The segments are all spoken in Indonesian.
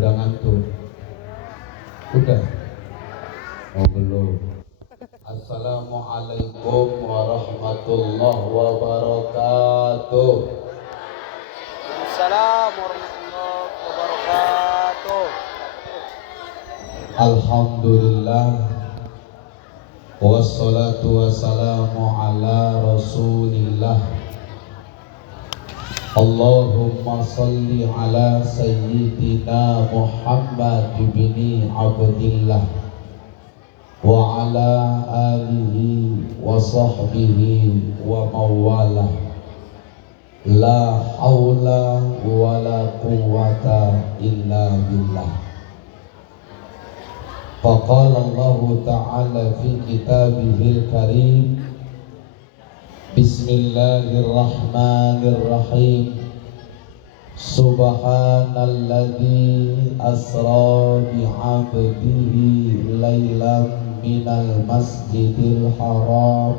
Udah ngantuk? Udah? Oh belum. Assalamualaikum warahmatullahi wabarakatuh. Assalamualaikum warahmatullahi wabarakatuh. Alhamdulillah, wassalatu wassalamu ala rasulillah. Allahumma salli ala sayyidina Muhammad bin Abdillah wa ala alihi wa sahbihi wa mawalah. La hawla wa la quwwata illa billah. Faqala Allah ta'ala fi kitabihil karim, Bismillahirrahmanirrahim. Subhanalladzi asra bi'abdihi laylan minal masjidil haram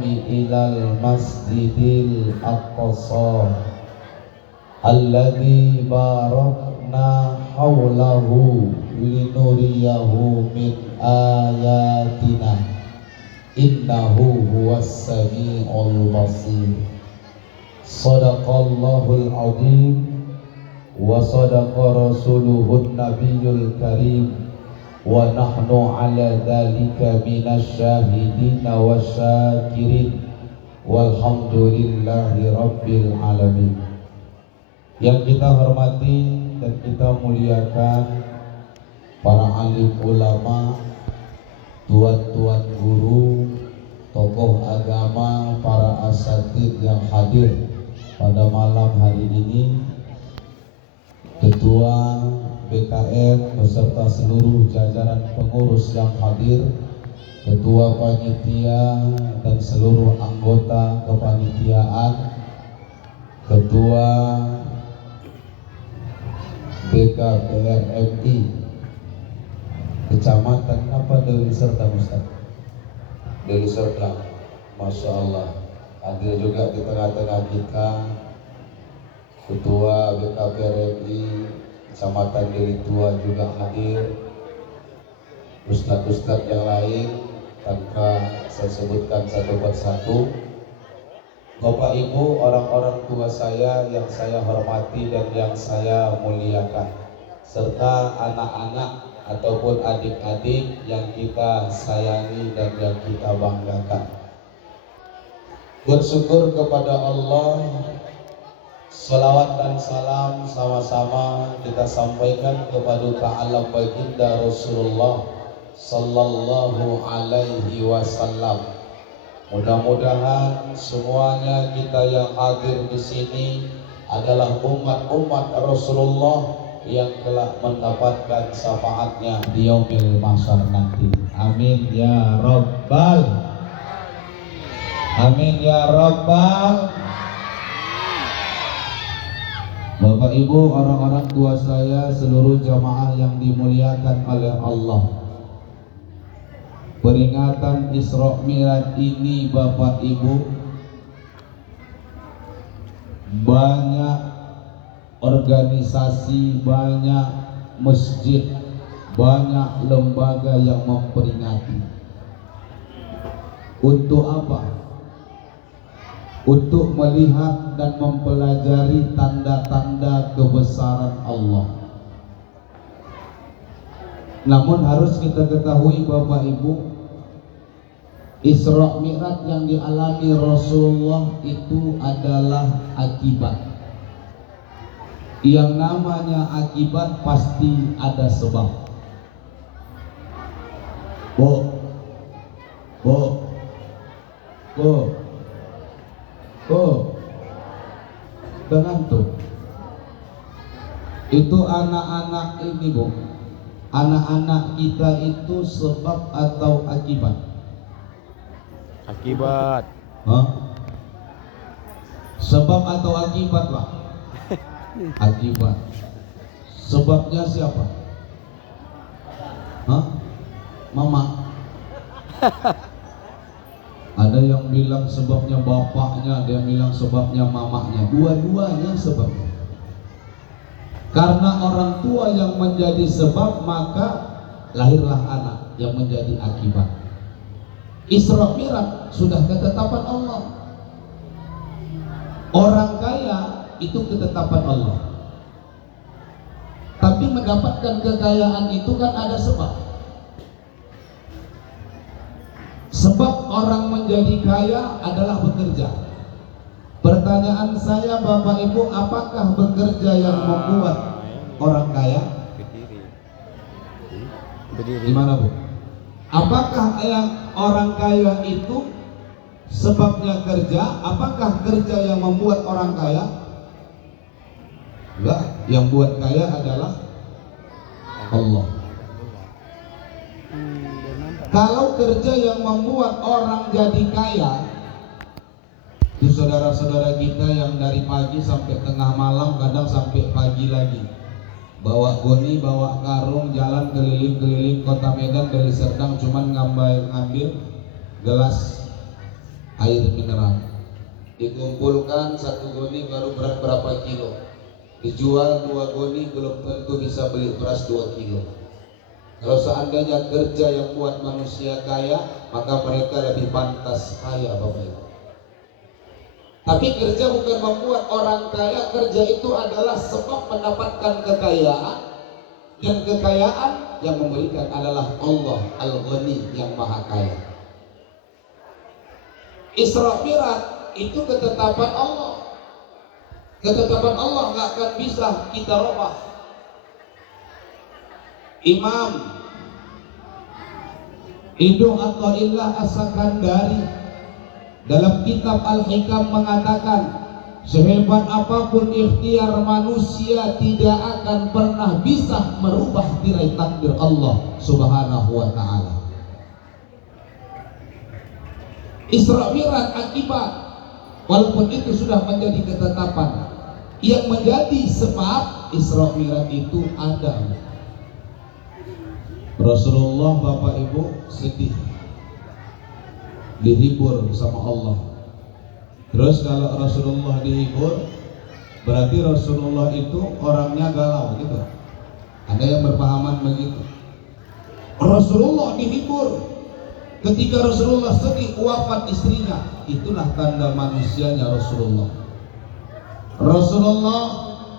ilal masjidil aqsa alladzi barakna hawlahu linuriyahu min ayatina innahu huwas sami'ul basir. Shadaqallahul azim wa sadaqa rasuluhun nabiyyul karim wa nahnu ala dhalika minasy syahidin wasyakirin walhamdulillahi rabbil alamin. Yang kita hormati dan kita muliakan para alim ulama, tuan-tuan guru, tokoh agama, para asatidz yang hadir pada malam hari ini, Ketua BKN beserta seluruh jajaran pengurus yang hadir, Ketua Panitia dan seluruh anggota kepanitiaan, Ketua BKPRMI Kecamatan apa Deli Serdang Ustaz? Deli Serdang, Masya Allah. Hadir juga di tengah-tengah kita Ketua BKPRMI Kecamatan Deli Tua juga hadir, Ustadz-ustadz yang lain tanpa saya sebutkan satu persatu. Bapak Ibu, orang-orang tua saya yang saya hormati dan yang saya muliakan, serta anak-anak ataupun adik-adik yang kita sayangi dan yang kita banggakan. Bersyukur kepada Allah, salawat dan salam sama-sama kita sampaikan kepada Ta'ala baginda Rasulullah sallallahu alaihi wasallam. Mudah-mudahan semuanya kita yang hadir di sini adalah umat-umat Rasulullah yang telah mendapatkan syafaatnya di yaumil mahsyar nanti. Amin ya rabbal. Amin ya rabbal. Bapak Ibu, orang-orang tua saya, seluruh jamaah yang dimuliakan oleh Allah, peringatan Isra Mi'raj ini Bapak Ibu, banyak organisasi, banyak masjid, banyak lembaga yang memperingati. Untuk apa? Untuk melihat dan mempelajari tanda-tanda kebesaran Allah. Namun harus kita ketahui Bapak Ibu, Isra Mi'raj yang dialami Rasulullah itu adalah akibat. Yang namanya akibat pasti ada sebab. Dengan tuh itu anak-anak ini Bu, anak-anak kita itu sebab atau akibat? Akibat. Hah? Sebab atau akibat Pak? Akibat. Sebabnya siapa? Hah? Mama. Ada Ada yang bilang sebabnya bapaknya, ada yang bilang sebabnya mamanya. Dua-duanya sebabnya. Karena orang tua yang menjadi sebab, maka lahirlah anak yang menjadi akibat. Isra Mi'raj sudah ketetapan Allah. Orang kaya itu ketetapan Allah. Tapi mendapatkan kekayaan itu kan ada sebab. Sebab orang menjadi kaya adalah bekerja. Pertanyaan saya Bapak Ibu, apakah bekerja yang membuat orang kaya? Berdiri. Gimana Bu? Apakah yang orang kaya itu sebabnya kerja? Apakah kerja yang membuat orang kaya? Enggak, yang buat kaya adalah Allah. Kalau kerja yang membuat orang jadi kaya, itu saudara-saudara kita yang dari pagi sampai tengah malam, kadang sampai pagi lagi, bawa goni, bawa karung, jalan keliling-keliling kota Medan dari Serdang, cuman ngambil gelas air mineral. Dikumpulkan satu goni baru berat berapa kilo, dijual 2 goni belum tentu bisa beli beras 2 kilo. Kalau seandainya kerja yang buat manusia kaya, maka mereka lebih pantas kaya Bapak Ibu. Tapi kerja bukan membuat orang kaya, kerja itu adalah sebab mendapatkan kekayaan, dan kekayaan yang memberikan adalah Allah Al-Ghani yang Maha Kaya. Isra Mi'raj itu ketetapan Allah. Ketetapan Allah nggak akan bisa kita rubah. Imam Ibnu Athaillah As-Sakandari dalam kitab Al-Hikam mengatakan, sehebat apapun ikhtiar manusia tidak akan pernah bisa merubah tirai takdir Allah Subhanahu wa ta'ala. Isra Mi'raj akibat, walaupun itu sudah menjadi ketetapan. Yang menjadi sebab Isra Mi'raj itu ada. Rasulullah Bapak Ibu sedih, dihibur sama Allah. Terus kalau Rasulullah dihibur, berarti Rasulullah itu orangnya galau gitu. Ada yang berpahaman begitu. Rasulullah dihibur. Ketika Rasulullah sedih wafat istrinya, itulah tanda manusianya Rasulullah. Rasulullah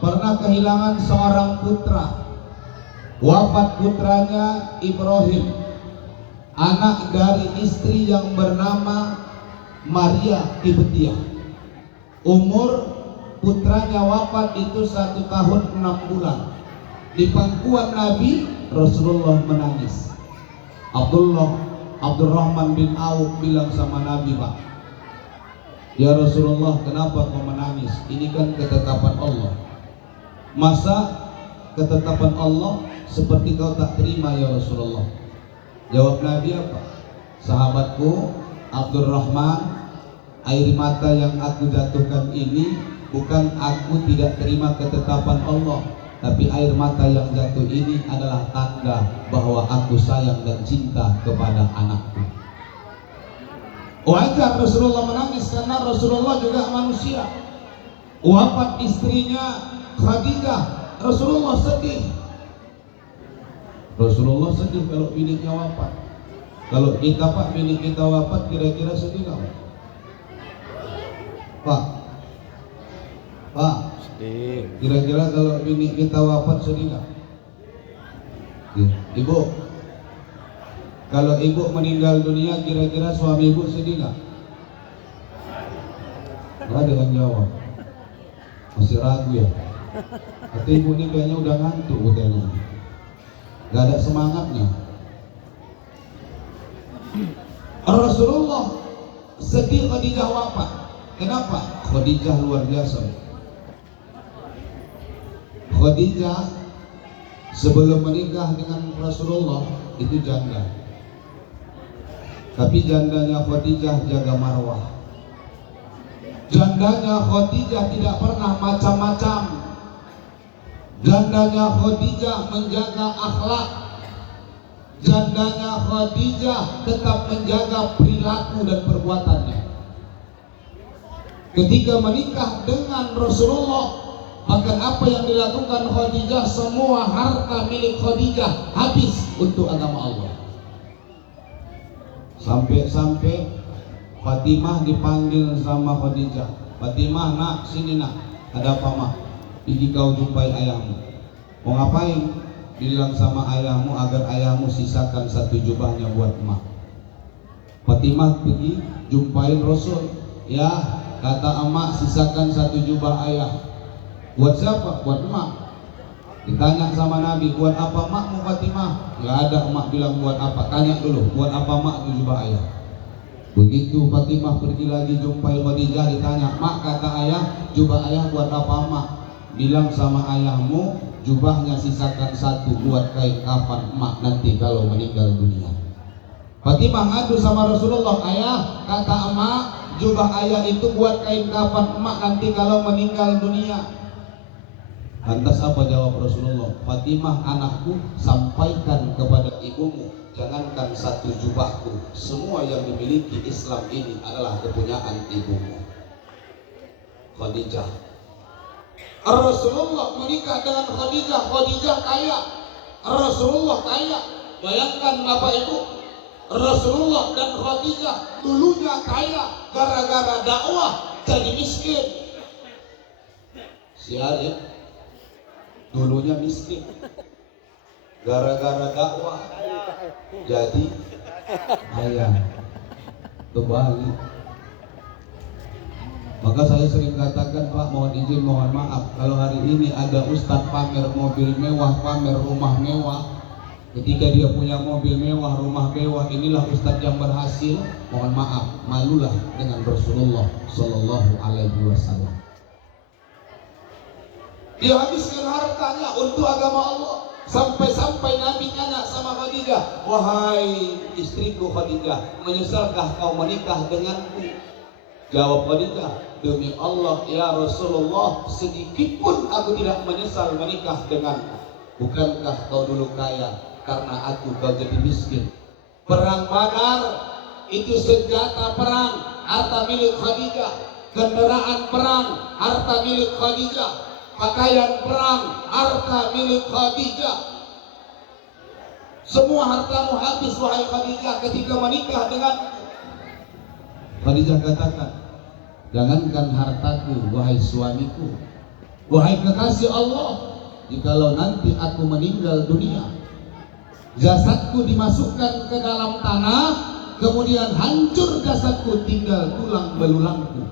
pernah kehilangan seorang putra. Wafat putranya Ibrahim, anak dari istri yang bernama Maria Kibtiyah. Umur putranya wafat itu 1 tahun 6 bulan. Di pangkuan Nabi, Rasulullah menangis. Abdurrahman bin Auf bilang sama Nabi, Pak, ya Rasulullah, kenapa kau menangis? Ini kan ketetapan Allah. Masa ketetapan Allah seperti kau tak terima ya Rasulullah? Jawab Nabi apa? Sahabatku Abdurrahman, air mata yang aku jatuhkan ini bukan aku tidak terima ketetapan Allah, tapi air mata yang jatuh ini adalah tanda bahwa aku sayang dan cinta kepada anakku. Wajar Rasulullah menangis karena Rasulullah juga manusia. Wafat istrinya Khadijah, Rasulullah sedih. Rasulullah sedih kalau miliknya wafat. Kalau kita Pak, milik kita wafat, kira-kira sedih nggak Pak? Pak, Sedih. kira-kira kalau milik kita wafat sedih nggak? Ibu, kalau ibu meninggal dunia, kira-kira suami ibu sedih nggak? Nggak ada yang jawab. Masih ragu ya. Kata ibu ini kayaknya udah ngantuk katanya. Gak ada semangatnya. Rasulullah sedih Khadijah wafat. Kenapa? Khadijah luar biasa. Khadijah sebelum menikah dengan Rasulullah itu janda. Tapi jandanya Khadijah jaga marwah. Jandanya Khadijah tidak pernah macam-macam. Jandanya Khadijah menjaga akhlak. Jandanya Khadijah tetap menjaga perilaku dan perbuatannya. ketika menikah dengan Rasulullah. Bahkan apa yang dilakukan Khadijah, semua harta milik Khadijah habis untuk agama Allah. Sampai-sampai Fatimah dipanggil sama Khadijah. Fatimah, nak, sini nak. Ada apa mak? Pergi kau jumpai ayahmu. Mau ngapain? Bilang sama ayahmu agar ayahmu sisakan satu jubahnya buat emak. Fatimah pergi jumpain Rasul. Ya, kata emak sisakan satu jubah ayah. Buat siapa? Buat emak. Ditanya sama Nabi, buat apa emakmu Fatimah? Gak ada, emak bilang buat apa. Tanya dulu, buat apa emak itu jubah ayah? Begitu Fatimah pergi lagi jumpai Khadijah, ditanya, mak, kata ayah, jubah ayah buat apa emak? Bilang sama ayahmu, jubahnya sisakan satu buat kain kafan emak nanti kalau meninggal dunia. Fatimah ngadu sama Rasulullah, ayah, kata emak, jubah ayah itu buat kain kafan emak nanti kalau meninggal dunia. Lantas apa jawab Rasulullah? Fatimah anakku, sampaikan kepada ibumu, jangankan satu jubahku, semua yang dimiliki Islam ini adalah kepunyaan ibumu. Khadijah. Rasulullah menikah dengan Khadijah. Khadijah kaya, Rasulullah kaya. Bayangkan Bapak Ibu, Rasulullah dan Khadijah dulunya kaya, gara-gara dakwah jadi miskin. Sial ya, dulunya miskin, gara-gara dakwah jadi kaya. Terbalik. Maka saya sering katakan, Pak, mohon izin, mohon maaf, kalau hari ini ada ustadz pamer mobil mewah, pamer rumah mewah, ketika dia punya mobil mewah, rumah mewah, inilah ustadz yang berhasil. Mohon maaf, malulah dengan Rasulullah Shallallahu Alaihi Wasallam. Dia habiskan hartanya untuk agama Allah. Sampai-sampai Nabi nanya sama Khadijah, wahai istriku Khadijah, menyesalkah kau menikah denganku? Jawab Khadijah, demi Allah ya Rasulullah, sedikit pun aku tidak menyesal menikah denganmu. Bukankah kau dulu kaya, karena aku kau jadi miskin. Perang Badar itu senjata perang, harta milik Khadijah. Kendaraan perang, harta milik Khadijah. Pakaian perang, harta milik Khadijah. Semua hartamu habis wahai Khadijah ketika menikah dengan. Khadijah katakan, jangankan hartaku wahai suamiku, wahai kekasih Allah, jikalau nanti aku meninggal dunia, jasadku dimasukkan ke dalam tanah, kemudian hancur jasadku, tinggal tulang belulangku.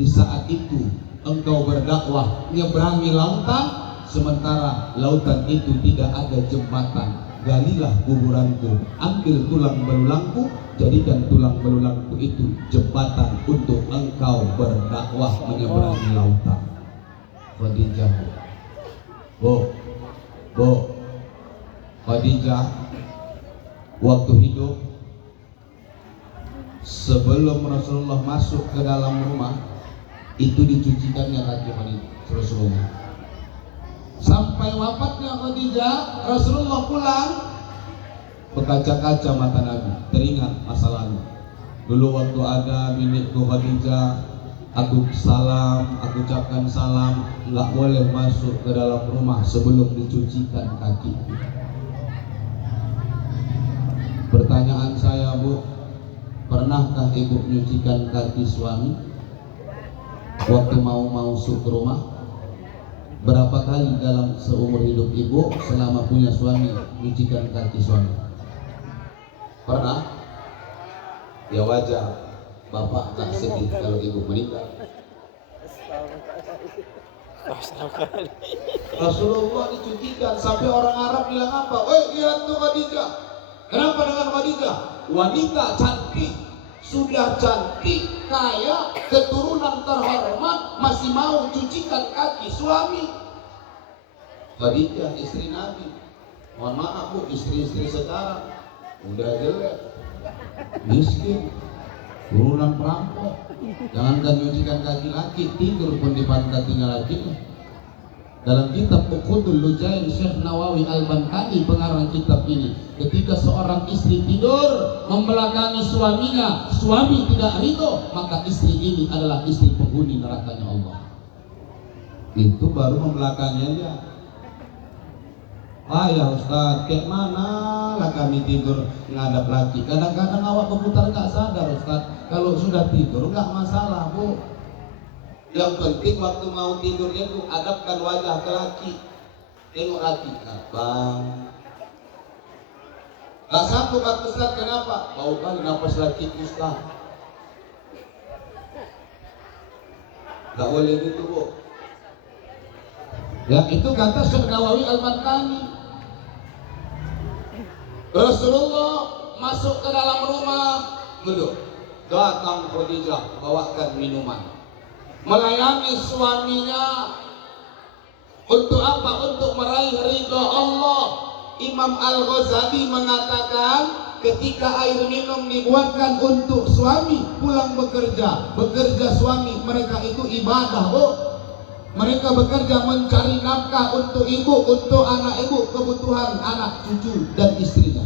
Di saat itu engkau berdakwah nyeberangi lautan, sementara lautan itu tidak ada jembatan. Galilah kuburanku, ambil tulang belulangku, jadikan tulang belulangku itu jembatan untuk engkau berdakwah menyeberangi lautan. Khadijah, Khadijah waktu hidup, sebelum Rasulullah masuk ke dalam rumah, itu dicucikannya kaki Rasulullah. Sampai wafatnya Khadijah, Rasulullah pulang, berkaca-kaca mata Nabi, teringat masa lalu. Dulu waktu ada milikku Khadijah, aku salam, aku ucapkan salam, nggak boleh masuk ke dalam rumah sebelum dicucikan kaki. Pertanyaan saya, Bu, pernahkah ibu menyucikan kaki suami waktu mau masuk ke rumah? Berapa kali dalam seumur hidup ibu selama punya suami menyucikan kaki suami? Pernah? Ya wajar, bapak tak sedih kalau ibu meninggal. Rasulullah dicucikan sampai orang Arab bilang apa? Lihat tuh Khadijah. Kenapa dengan Khadijah? Wanita cantik, sudah cantik, kaya, keturunan terhormat, masih mau cucikan kaki suami. Khadijah istri Nabi. Mohon maaf Bu, istri-istri sekarang udah jelek, miskin, turunan perampok. Jangankan cucikan kaki laki, tidur pun di pantat tinggal laki. Dalam kitab Uqudul Lujain Syekh Nawawi Al-Bantani pengarang kitab ini, ketika seorang istri tidur membelakangi suaminya, suami tidak ridho, maka istri ini adalah istri penghuni nerakanya Allah. Itu baru membelakanginya dia. Ya Ustaz, kayak mana lah kami tidur ngadap laki. Kadang-kadang awak berputar nggak sadar Ustaz. Kalau sudah tidur nggak masalah Bu. Yang penting waktu mau tidurnya tuh hadapkan wajah ke laki. Tengok laki. Abang gak sanggup aku Ustaz, kenapa? Bau kali nafas laki Ustaz. Gak boleh gitu Bu. Ya itu kata Syekh Nawawi Al-Bantani. Rasulullah masuk ke dalam rumah, duduk. Datang Khadijah bawakan minuman, melayani suaminya. Untuk apa? Untuk meraih ridha Allah. Imam Al-Ghazali mengatakan ketika air minum dibuatkan untuk suami pulang bekerja suami, mereka itu ibadah mereka bekerja mencari nafkah untuk ibu, untuk anak ibu, kebutuhan anak cucu dan istrinya.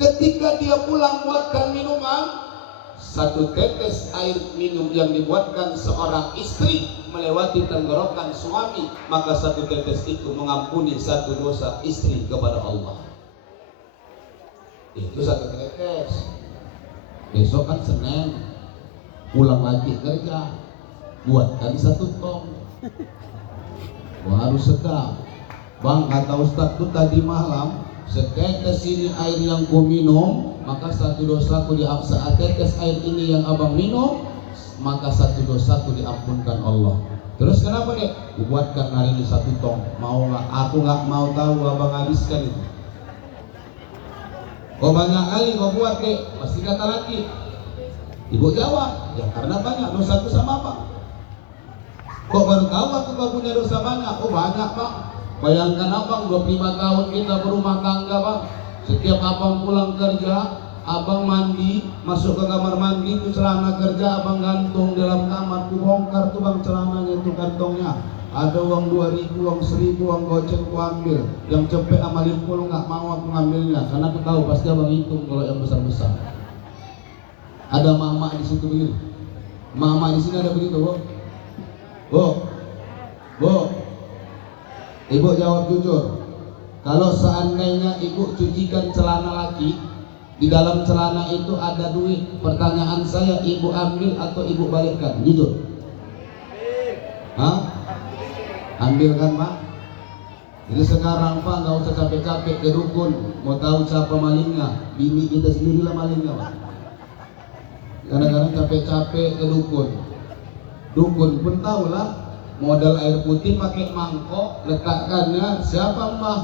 Ketika dia pulang buatkan minuman, satu tetes air minum yang dibuatkan seorang istri melewati tenggorokan suami, maka satu tetes itu mengampuni satu dosa istri kepada Allah. Itu satu tetes. Besok kan Senin, pulang lagi kerja, buatkan satu tong. Wah, harus sedap. Bang, kata Ustaz tuh tadi malam, setetes ini air yang ku minum, maka satu dosaku diampun. Tetes air ini yang abang minum, maka satu dosaku diampunkan Allah. Terus kenapa nih? Buatkan hari ini satu tong. Mau nggak? Aku nggak mau tahu abang habiskan itu. Kok banyak kali kau buat deh? Pasti kata laki. Ibu jawab, ya karena banyak dosaku sama abang. Kok baru tahu aku gak punya dosa banyak? Oh banyak Pak. Bayangkan abang 25 tahun kita berumah tangga Bang. Setiap abang pulang kerja, abang mandi, masuk ke kamar mandi, itu celana kerja abang gantung dalam kamar. Ku bongkar tuh Bang celananya itu kantongnya. Ada uang 2000, uang 1000, uang goceng ku ambil. Yang cepet sama 50 gak mau aku ngambilnya, karena aku tahu pasti abang hitung kalau yang besar-besar. Ada mama di situ begini. Mama di sini ada begitu Bu. Ibu jawab jujur. Kalau seandainya ibu cucikan celana laki, di dalam celana itu ada duit, pertanyaan saya, ibu ambil atau ibu balikkan? Jujur. Hah? Ambil kan Pak? Jadi sekarang Pak nggak usah capek-capek ke dukun, mau tahu siapa malingnya, bini kita sendirilah malingnya Pak. Kadang-kadang capek-capek ke dukun pun tahulah, modal air putih pakai mangkok, letakkannya siapa Mbah?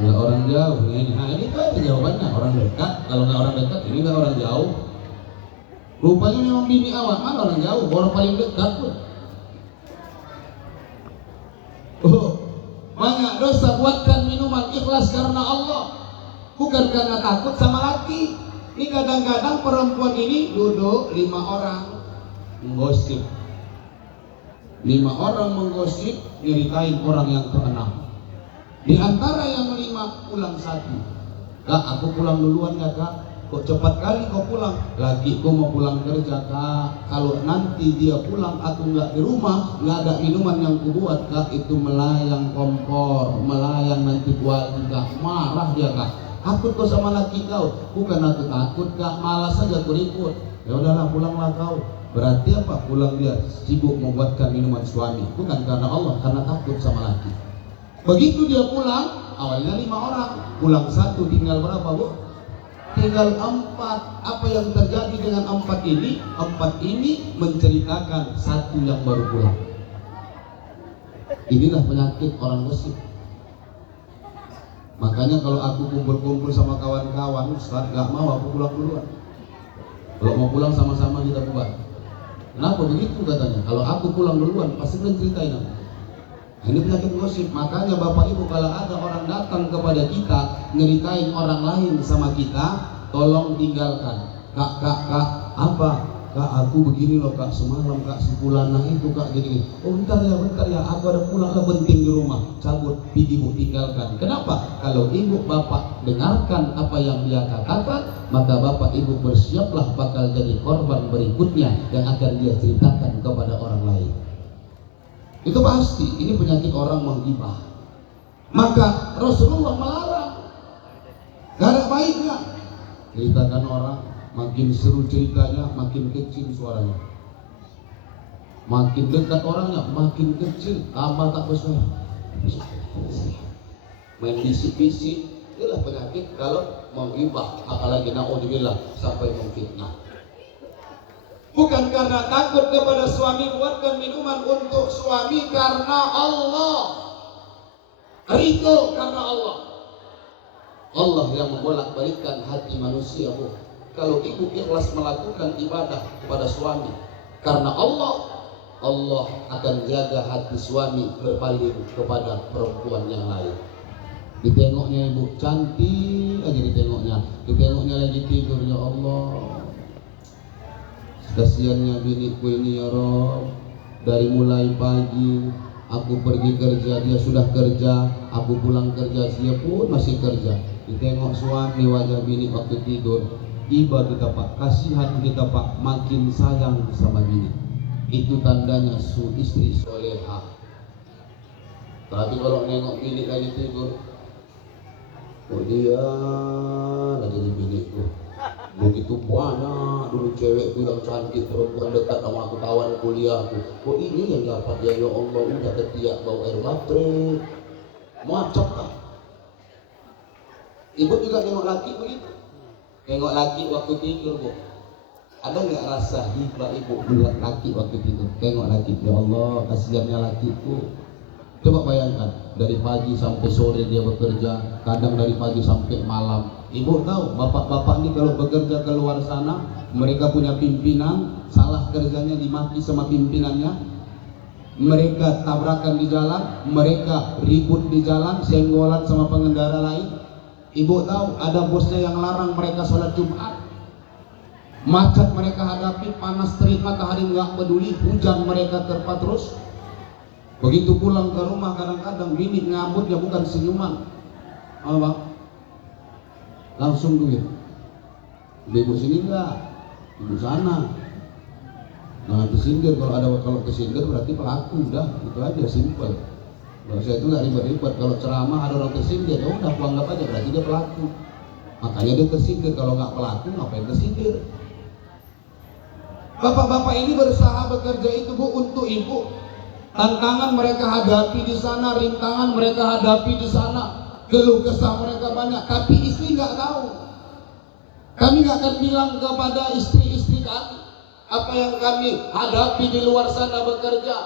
Ya orang jauh. Nah ini tuh aja jawabannya, orang dekat. Kalau nggak orang dekat, ini nggak orang jauh. Rupanya memang bini awak mana orang jauh, orang paling dekat pun. Banyak dosa, buatkan minuman ikhlas karena Allah, bukan karena takut sama laki. Ini kadang-kadang perempuan ini duduk 5 orang menggosip, 5 orang menggosip, nyeritain orang yang keenam. Di antara yang 5 pulang 1. Kak, aku pulang duluan ya Kak. Kok cepat kali kau pulang? Lakiku mau pulang kerja Kak. Kalau nanti dia pulang aku nggak di rumah, nggak ada minuman yang kubuat Kak, itu melayang kompor, melayang nanti kuali Kak. Marah dia Kak. Takut kau sama laki kau? Bukan aku takut Kak, malas saja aku ribut. Ya udahlah pulanglah kau. Berarti apa? Pulang dia sibuk membuatkan minuman suami, bukan karena Allah, karena takut sama laki. Begitu dia pulang, awalnya 5 orang, pulang 1, tinggal berapa Bu? Tinggal 4. Apa yang terjadi dengan 4 ini? 4 ini menceritakan 1 yang baru pulang. Inilah penyakit orang gosip. Makanya kalau aku kumpul-kumpul sama kawan-kawan, Ustaz gak mau aku pulang duluan. Kalau mau pulang sama-sama kita buat. Kenapa begitu katanya? Kalau aku pulang duluan pasti kalian ceritain aku. Ini penyakit gosip. Makanya Bapak Ibu, kalau ada orang datang kepada kita nyeritain orang lain sama kita, tolong tinggalkan. Kak, apa? Kak aku begini loh kak, semalam kak si fulana itu kak gini. Oh bentar ya, aku ada pulang lah penting di rumah. Cabut, ibu tinggalkan. Kenapa? Kalau ibu bapak dengarkan apa yang dia katakan, maka bapak ibu bersiaplah bakal jadi korban berikutnya yang akan dia ceritakan kepada orang lain. Itu pasti, ini penyakit orang menggibah. Maka Rasulullah melarang. Gak ada baiknya. Ceritakan orang, makin seru ceritanya, makin kecil suaranya. Makin dekat orangnya, makin kecil, tambah tak bersuara. Main bisik-bisik, itulah penyakit kalau menggibah, apalagi naudzubillah sampai memfitnah. Bukan karena takut kepada suami, buatkan minuman untuk suami karena Allah. Ridho karena Allah. Allah yang membolak-balikkan hati manusia, Bu. Kalau ibu ikhlas melakukan ibadah kepada suami karena Allah, Allah akan jaga hati suami berpaling kepada perempuan yang lain. Ditengoknya ibu cantik aja, ditengoknya lagi tidur, ya Allah, kasihannya biniku ini ya Rob. Dari mulai pagi aku pergi kerja, dia sudah kerja, aku pulang kerja, dia pun masih kerja. Ditengok suami wajah bini waktu tidur, iba kita Pak, kasihan kita Pak, makin sayang sama bini. Itu tandanya istri soleha. Tapi kalau nengok bini lagi tidur, oh dia lagi di biniku. Begitu banyak dulu cewek itu yang cantik, perempuan dekat sama aku, kawan kuliahku. Kok ini yang dapat ya, ya Allah, udah ketiak bau air baterai, macet kan. Ibu juga tengok laki begitu, tengok laki waktu tidur, Bu. Ada nggak rasa hibah ibu melihat laki waktu tidur? Tengok laki, ya Allah, kasihannya lakiku. Coba bayangkan, dari pagi sampai sore dia bekerja, kadang dari pagi sampai malam. Ibu tahu, bapak-bapak ini kalau bekerja keluar sana, mereka punya pimpinan, salah kerjanya dimaki sama pimpinannya. Mereka tabrakan di jalan, mereka ribut di jalan, senggolan sama pengendara lain. Ibu tahu, ada bosnya yang larang mereka sholat Jumat. Macet mereka hadapi, panas terik matahari nggak peduli, hujan mereka terpa terus. Begitu pulang ke rumah kadang-kadang bini ngambutnya bukan senyuman, apa? Langsung duit. Ibu sini enggak, ibu sana. Nah kesindir, kalau kesindir berarti pelaku, udah itu aja, simple. Kalau saya itu nggak ribet-ribet. Kalau ceramah ada orang tersindir, ya udah aku anggap aja berarti dia pelaku. Makanya dia tersindir. Kalau nggak pelaku ngapain tersindir? Bapak-bapak ini berusaha bekerja itu, Bu, untuk ibu. Tantangan mereka hadapi di sana, rintangan mereka hadapi di sana, keluh kesah mereka banyak, tapi istri nggak tahu. Kami nggak akan bilang kepada istri-istri kami apa yang kami hadapi di luar sana bekerja.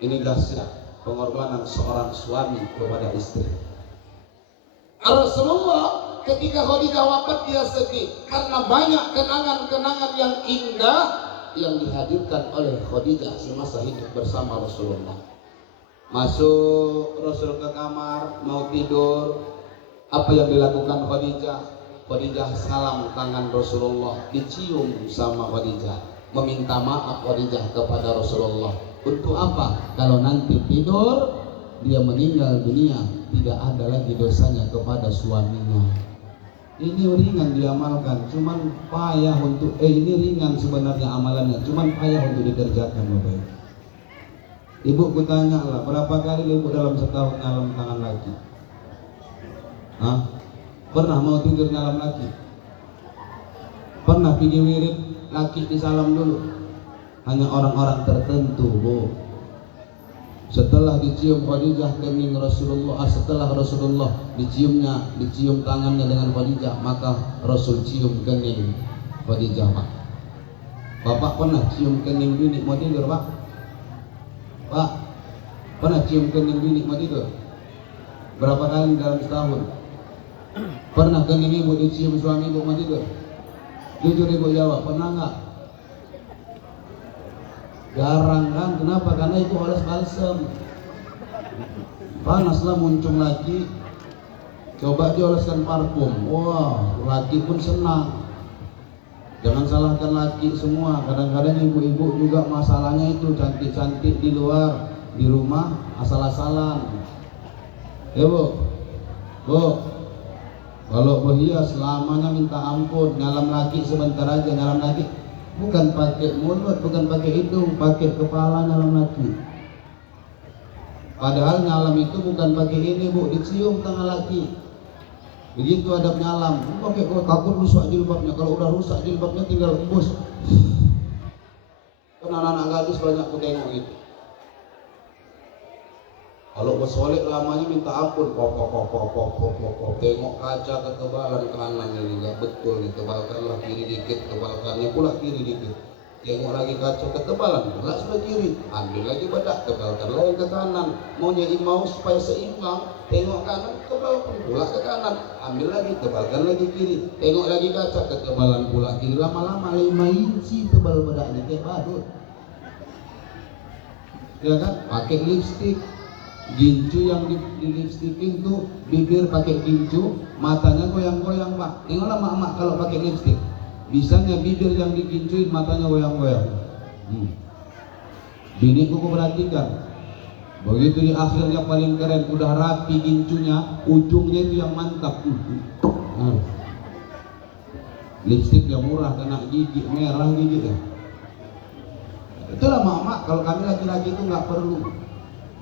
Ini dahsyat pengorbanan seorang suami kepada istri. Rasulullah ketika Khadijah wafat dia sedih karena banyak kenangan-kenangan yang indah yang dihadirkan oleh Khadijah semasa hidup bersama Rasulullah. Masuk Rasul ke kamar mau tidur, apa yang dilakukan Khadijah? Khadijah salam tangan Rasulullah, dicium sama Khadijah, meminta maaf Khadijah kepada Rasulullah. Untuk apa? Kalau nanti tidur dia meninggal dunia, tidak ada lagi dosanya kepada suaminya. Ini ringan diamalkan, cuman payah untuk ini ringan sebenarnya amalannya, cuman payah untuk dikerjakan, Bapak. Ibu kutanya lah, berapa kali ibu dalam setahun nyalam tangan laki? Hah? Pernah mau tidur nyalam laki? Pernah pergi wirid laki disalam dulu? Hanya orang-orang tertentu, Bu. Setelah dicium Khadijah kening Rasulullah, setelah Rasulullah dicium tangannya dengan Khadijah, maka Rasul cium kening Khadijah, Pak. Bapak pernah cium kening bini mau tidur, Pak? Pak, pernah cium kening bini mau tidur? Berapa kali dalam setahun? Pernah kening ibu dicium suami ibu mau tidur? Jujur ibu jawab, pernah nggak? Jarang kan? Kenapa? Karena itu oles balsam. Panaslah muncung lagi, coba dioleskan parfum. Wah, laki pun senang. Jangan salahkan laki semua. Kadang-kadang ibu-ibu juga masalahnya itu cantik-cantik di luar, di rumah asal-asalan. Ya bu, kalau berhias lamanya minta ampun. Nyalam laki sebentar aja, nyalam laki. Bukan pakai mulut, bukan pakai hidung, pakai kepala nyalam laki. Padahal nyalam itu bukan pakai ini bu, dicium tangan laki. Begitu adab nyalam. Pakai kok takut rusak jilbabnya. Kalau udah rusak jilbabnya tinggal embus. Kan anak-anak gadis banyak aku tengok gitu. Kalau bersolek lamanya minta ampun. Pop. Tengok kaca ketebalan kanan ini nggak betul nih. Tebalkanlah kiri dikit, tebalkannya pula kiri dikit. Tengok lagi kaca ketebalan, belah sebelah kiri. Ambil lagi bedak, tebalkanlah yang ke kanan. Mau supaya seimbang. Tengok kanan, tebalkan pula ke kanan. Ambil lagi, tebalkan lagi kiri. Tengok lagi kaca, ketebalan pula kiri. Lama-lama 5 inci tebal bedaknya kayak badut. Ya kan? Pakai lipstik. Gincu yang di lipstikin tuh, bibir pakai gincu, matanya goyang-goyang pak. Tengoklah mak-mak kalau pakai lipstik, bisanya bibir yang digincuin, matanya goyang-goyang. Biniku perhatikan, begitu di akhir yang paling keren, udah rapi gincunya, ujungnya itu yang mantap. Lipstik yang murah, kena gigi, merah gigi ya. Itulah mak-mak, kalau kami laki-laki itu nggak perlu.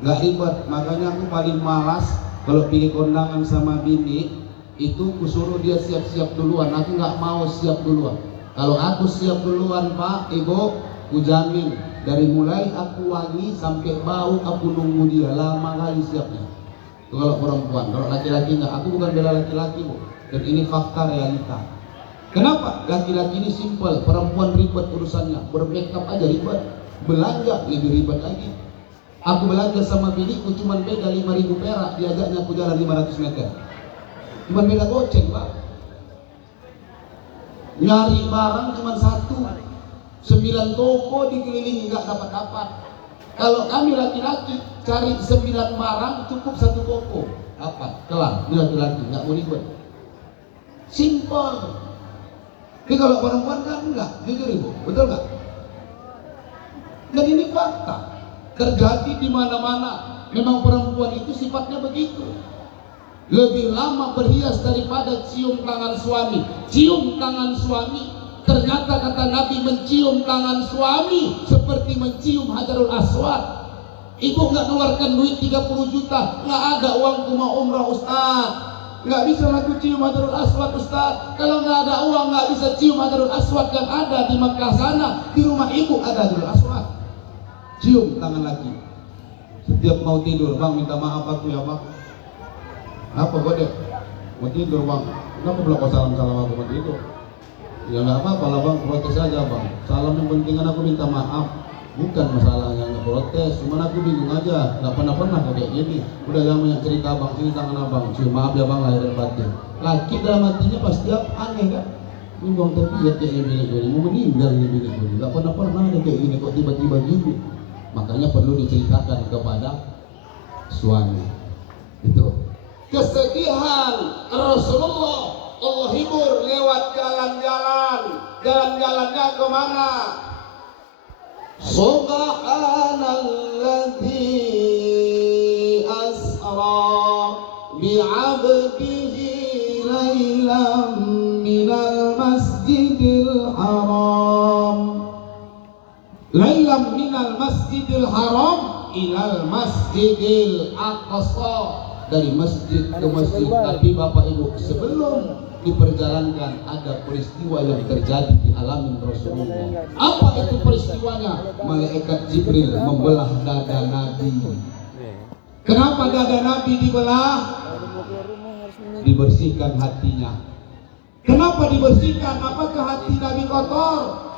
Nggak ribet, makanya aku paling malas kalau pilih kondangan sama bini itu kusuruh dia siap-siap duluan. Aku nggak mau siap duluan. Kalau aku siap duluan pak, ibu, ku jamin dari mulai aku wangi sampai bau aku nunggu dia lama kali siapnya. Itu kalau perempuan. Kalau laki-laki nggak. Aku bukan bela laki-laki bu, dan ini fakta realita. Kenapa? Laki-laki ini simpel, perempuan ribet urusannya. Bermakeup aja ribet, belanja lebih ribet lagi. Aku belanja sama biniku cuma beda 5.000 perak, diajaknya aku jalan 500 meter. Cuma beda goceng pak. Nyari barang cuma satu, 9 toko dikelilingi nggak dapat. Kalau kami laki-laki cari 9 barang cukup 1 toko, dapat, kelar. Ini laki-laki nggak mau ribet, simple. Tapi kalau perempuan kan enggak, jujur ibu, betul nggak? Dan ini fakta. Terjadi di mana-mana. Memang perempuan itu sifatnya begitu. Lebih lama berhias daripada cium tangan suami. Cium tangan suami, ternyata kata Nabi, mencium tangan suami seperti mencium Hajarul Aswad. Ibu nggak keluarkan duit 30 juta, nggak ada uangku mau umrah ustaz, nggak bisa aku cium Hajarul Aswad ustaz. Kalau nggak ada uang nggak bisa cium Hajarul Aswad yang ada di Makkah sana. Di rumah ibu ada Hajarul Aswad. Cium tangan laki. Setiap mau tidur, bang minta maaf aku ya bang. Apa gede? Mau tidur bang. Kenapa belum kau salam-salam aku mau tidur? Ya nggak apa-apa lah bang, protes aja bang. Salam yang penting kan aku minta maaf. Bukan masalahnya nggak protes, cuman aku bingung aja. Nggak pernah kayak gini. Udah jangan banyak cerita bang, sini tangan abang. Cium maaf ya bang, lahir dan batin. Laki dalam hatinya pasti aneh kan? Ini bang terlihat kayak gini gini, mau meninggal ini gini. Nggak pernah ada kayak gini, kok tiba-tiba gini. Makanya perlu diceritakan kepada suami. Itu kesedihan Rasulullah, Allah hibur lewat jalan-jalan. Jalan-jalannya kemana? Subhanalladzi asra bi'abdihi laylam minal masjidil haram. Laylam minal masjidil haram ilal masjidil aqsa. Dari masjid ke masjid. Tapi bapak ibu, sebelum diperjalankan ada peristiwa yang terjadi di alamin Rasulullah. Apa itu peristiwanya? Malaikat Jibril membelah dada Nabi. Kenapa dada Nabi dibelah? Dibersihkan hatinya. Kenapa dibersihkan? Apakah hati Nabi kotor?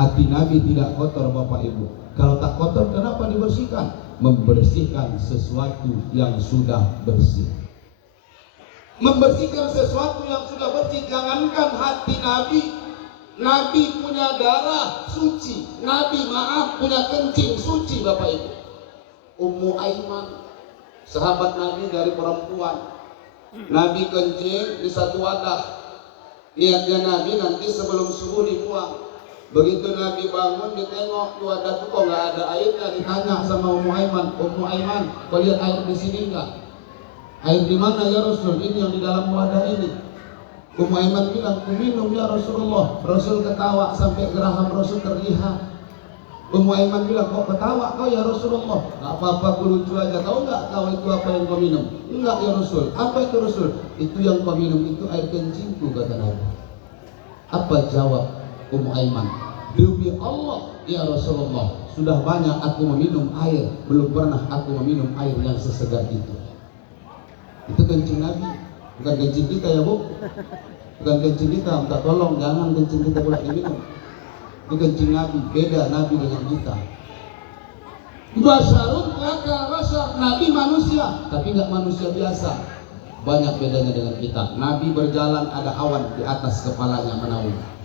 Hati Nabi tidak kotor bapak ibu. Kalau tak kotor kenapa dibersihkan? Membersihkan sesuatu yang sudah bersih. Membersihkan sesuatu yang sudah bersih. Jangankan hati Nabi, Nabi punya darah suci, Nabi punya kencing suci bapak ibu. Ummu Aiman, sahabat Nabi dari perempuan, Nabi kencing di satu wadah. Niatnya Nabi nanti sebelum subuh dibuang. Begitu Nabi bangun ditengok tuh ada tuh kok nggak ada airnya, ditanya sama Ummu Aiman, Ummu Aiman, kau lihat air di sini nggak? Air di mana ya Rasul? Ini yang di dalam wadah ini. Ummu Aiman bilang, ku minum ya Rasulullah. Rasul ketawa sampai geraham Rasul terlihat. Ummu Aiman bilang, kok ketawa kau ya Rasulullah? Gak apa-apa, ku lucu aja. Tahu nggak kau itu apa yang kau minum? Enggak ya Rasul. Apa itu Rasul? Itu yang kau minum itu air kencingku, kata Nabi. Apa jawab Ummu Aiman? Demi Allah ya Rasulullah, sudah banyak aku meminum air, belum pernah aku meminum air yang sesegar itu. Itu kencing Nabi, bukan kencing kita ya Bu. Bukan kencing kita, minta tolong jangan kencing kita pula diminum. Itu kencing Nabi, beda Nabi dengan kita. Basyarun laka basyar, Nabi manusia, tapi nggak manusia biasa. Banyak bedanya dengan kita. Nabi berjalan ada awan di atas kepalanya menaungi.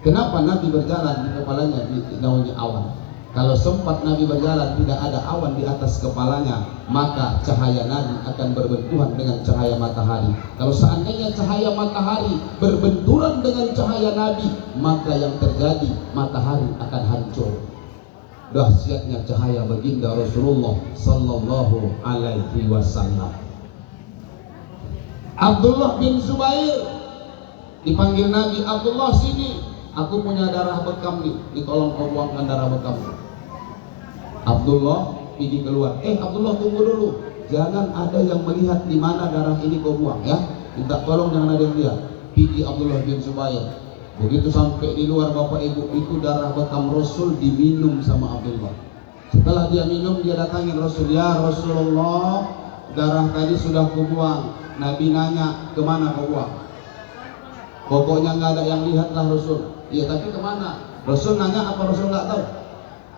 Kenapa Nabi berjalan di kepalanya dinaungi awan? Kalau sempat Nabi berjalan tidak ada awan di atas kepalanya, maka cahaya Nabi akan berbenturan dengan cahaya matahari. Kalau seandainya cahaya matahari berbenturan dengan cahaya Nabi, maka yang terjadi matahari akan hancur. Dahsyatnya cahaya baginda Rasulullah sallallahu alaihi wasallam. Abdullah bin Zubair dipanggil Nabi, Abdullah sini. Aku punya darah bekam nih, ditolong kau buangkan darah bekam. Abdullah pergi keluar. Abdullah tunggu dulu, jangan ada yang melihat di mana darah ini kau buang ya. Minta tolong jangan ada yang lihat. Pergi Abdullah bin Zubair. Begitu sampai di luar Bapak Ibu, itu darah bekam Rasul diminum sama Abdullah. Setelah dia minum, dia datangin Rasul, ya Rasulullah, darah tadi sudah ku buang. Nabi nanya, kemana kau buang? Pokoknya nggak ada yang lihat lah Rasul. Iya, tapi kemana? Rasul nanya apa Rasul nggak tahu?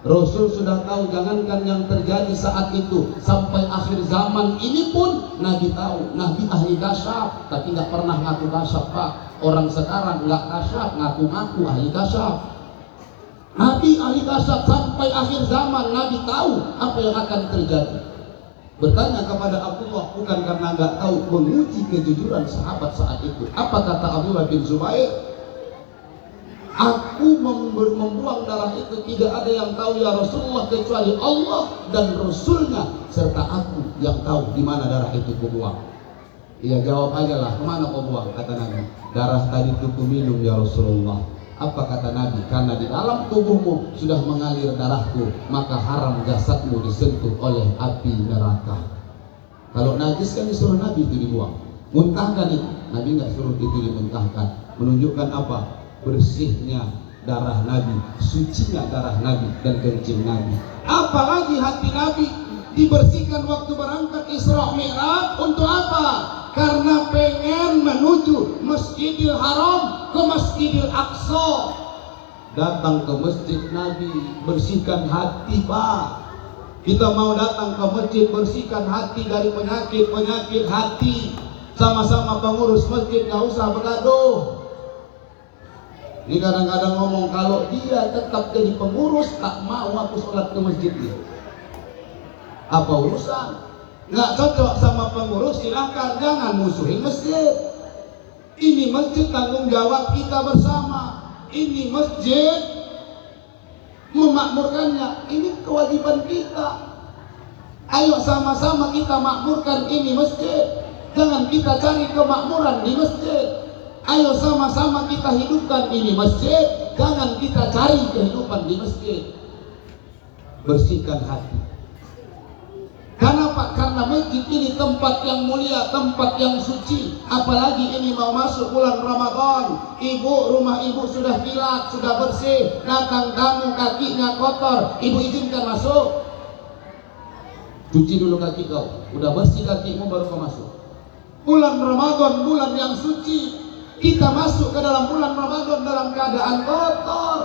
Rasul sudah tahu, jangankan yang terjadi saat itu, sampai akhir zaman ini pun Nabi tahu. Nabi ahli kasyaf, tapi nggak pernah ngaku kasyaf Pak. Orang sekarang nggak kasyaf, ngaku-ngaku ahli kasyaf. Nabi ahli kasyaf sampai akhir zaman. Nabi tahu apa yang akan terjadi. Bertanya kepada Abdullah bukan karena nggak tahu, menguji kejujuran sahabat saat itu. Apa kata Abdullah bin Zubair? Aku membuang darah itu tidak ada yang tahu ya Rasulullah kecuali Allah dan Rasulnya, serta aku yang tahu di mana darah itu kubuang. Ia jawab aja lah, kemana kau buang? Kata Nabi, darah tadi itu ku minum ya Rasulullah. Apa kata Nabi? Karena di dalam tubuhmu sudah mengalir darahku, maka haram jasadmu disentuh oleh api neraka. Kalau najis kan disuruh Nabi itu dibuang, muntahkan itu. Nabi nggak suruh itu dimuntahkan. Menunjukkan apa? Bersihnya darah Nabi, sucinya darah Nabi dan kencing Nabi. Apalagi hati Nabi dibersihkan waktu berangkat Isra Mi'raj. Untuk apa? Karena pengen menuju Masjidil Haram ke Masjidil Aqsa. Datang ke masjid Nabi, bersihkan hati Pak. Kita mau datang ke masjid, bersihkan hati dari penyakit-penyakit hati. Sama-sama pengurus masjid, gak usah bergaduh. Ini kadang-kadang ngomong, kalau dia tetap jadi pengurus tak mau aku sholat ke masjid dia. Apa urusan? Nggak cocok sama pengurus, silahkan, jangan musuhin masjid. Ini masjid tanggung jawab kita bersama. Ini masjid memakmurkannya, ini kewajiban kita. Ayo sama-sama kita makmurkan ini masjid. Jangan kita cari kemakmuran di masjid. Ayo sama-sama kita hidupkan ini masjid. Jangan kita cari kehidupan di masjid. Bersihkan hati. Kenapa? Karena masjid ini tempat yang mulia, tempat yang suci. Apalagi ini mau masuk bulan Ramadan. Ibu, rumah ibu sudah kilat, sudah bersih. Datang tamu kakinya kotor, ibu izinkan masuk. Cuci dulu kaki kau. Udah bersih kakimu baru kau masuk. Bulan Ramadan, bulan yang suci. Kita masuk ke dalam bulan Ramadan dalam keadaan kotor.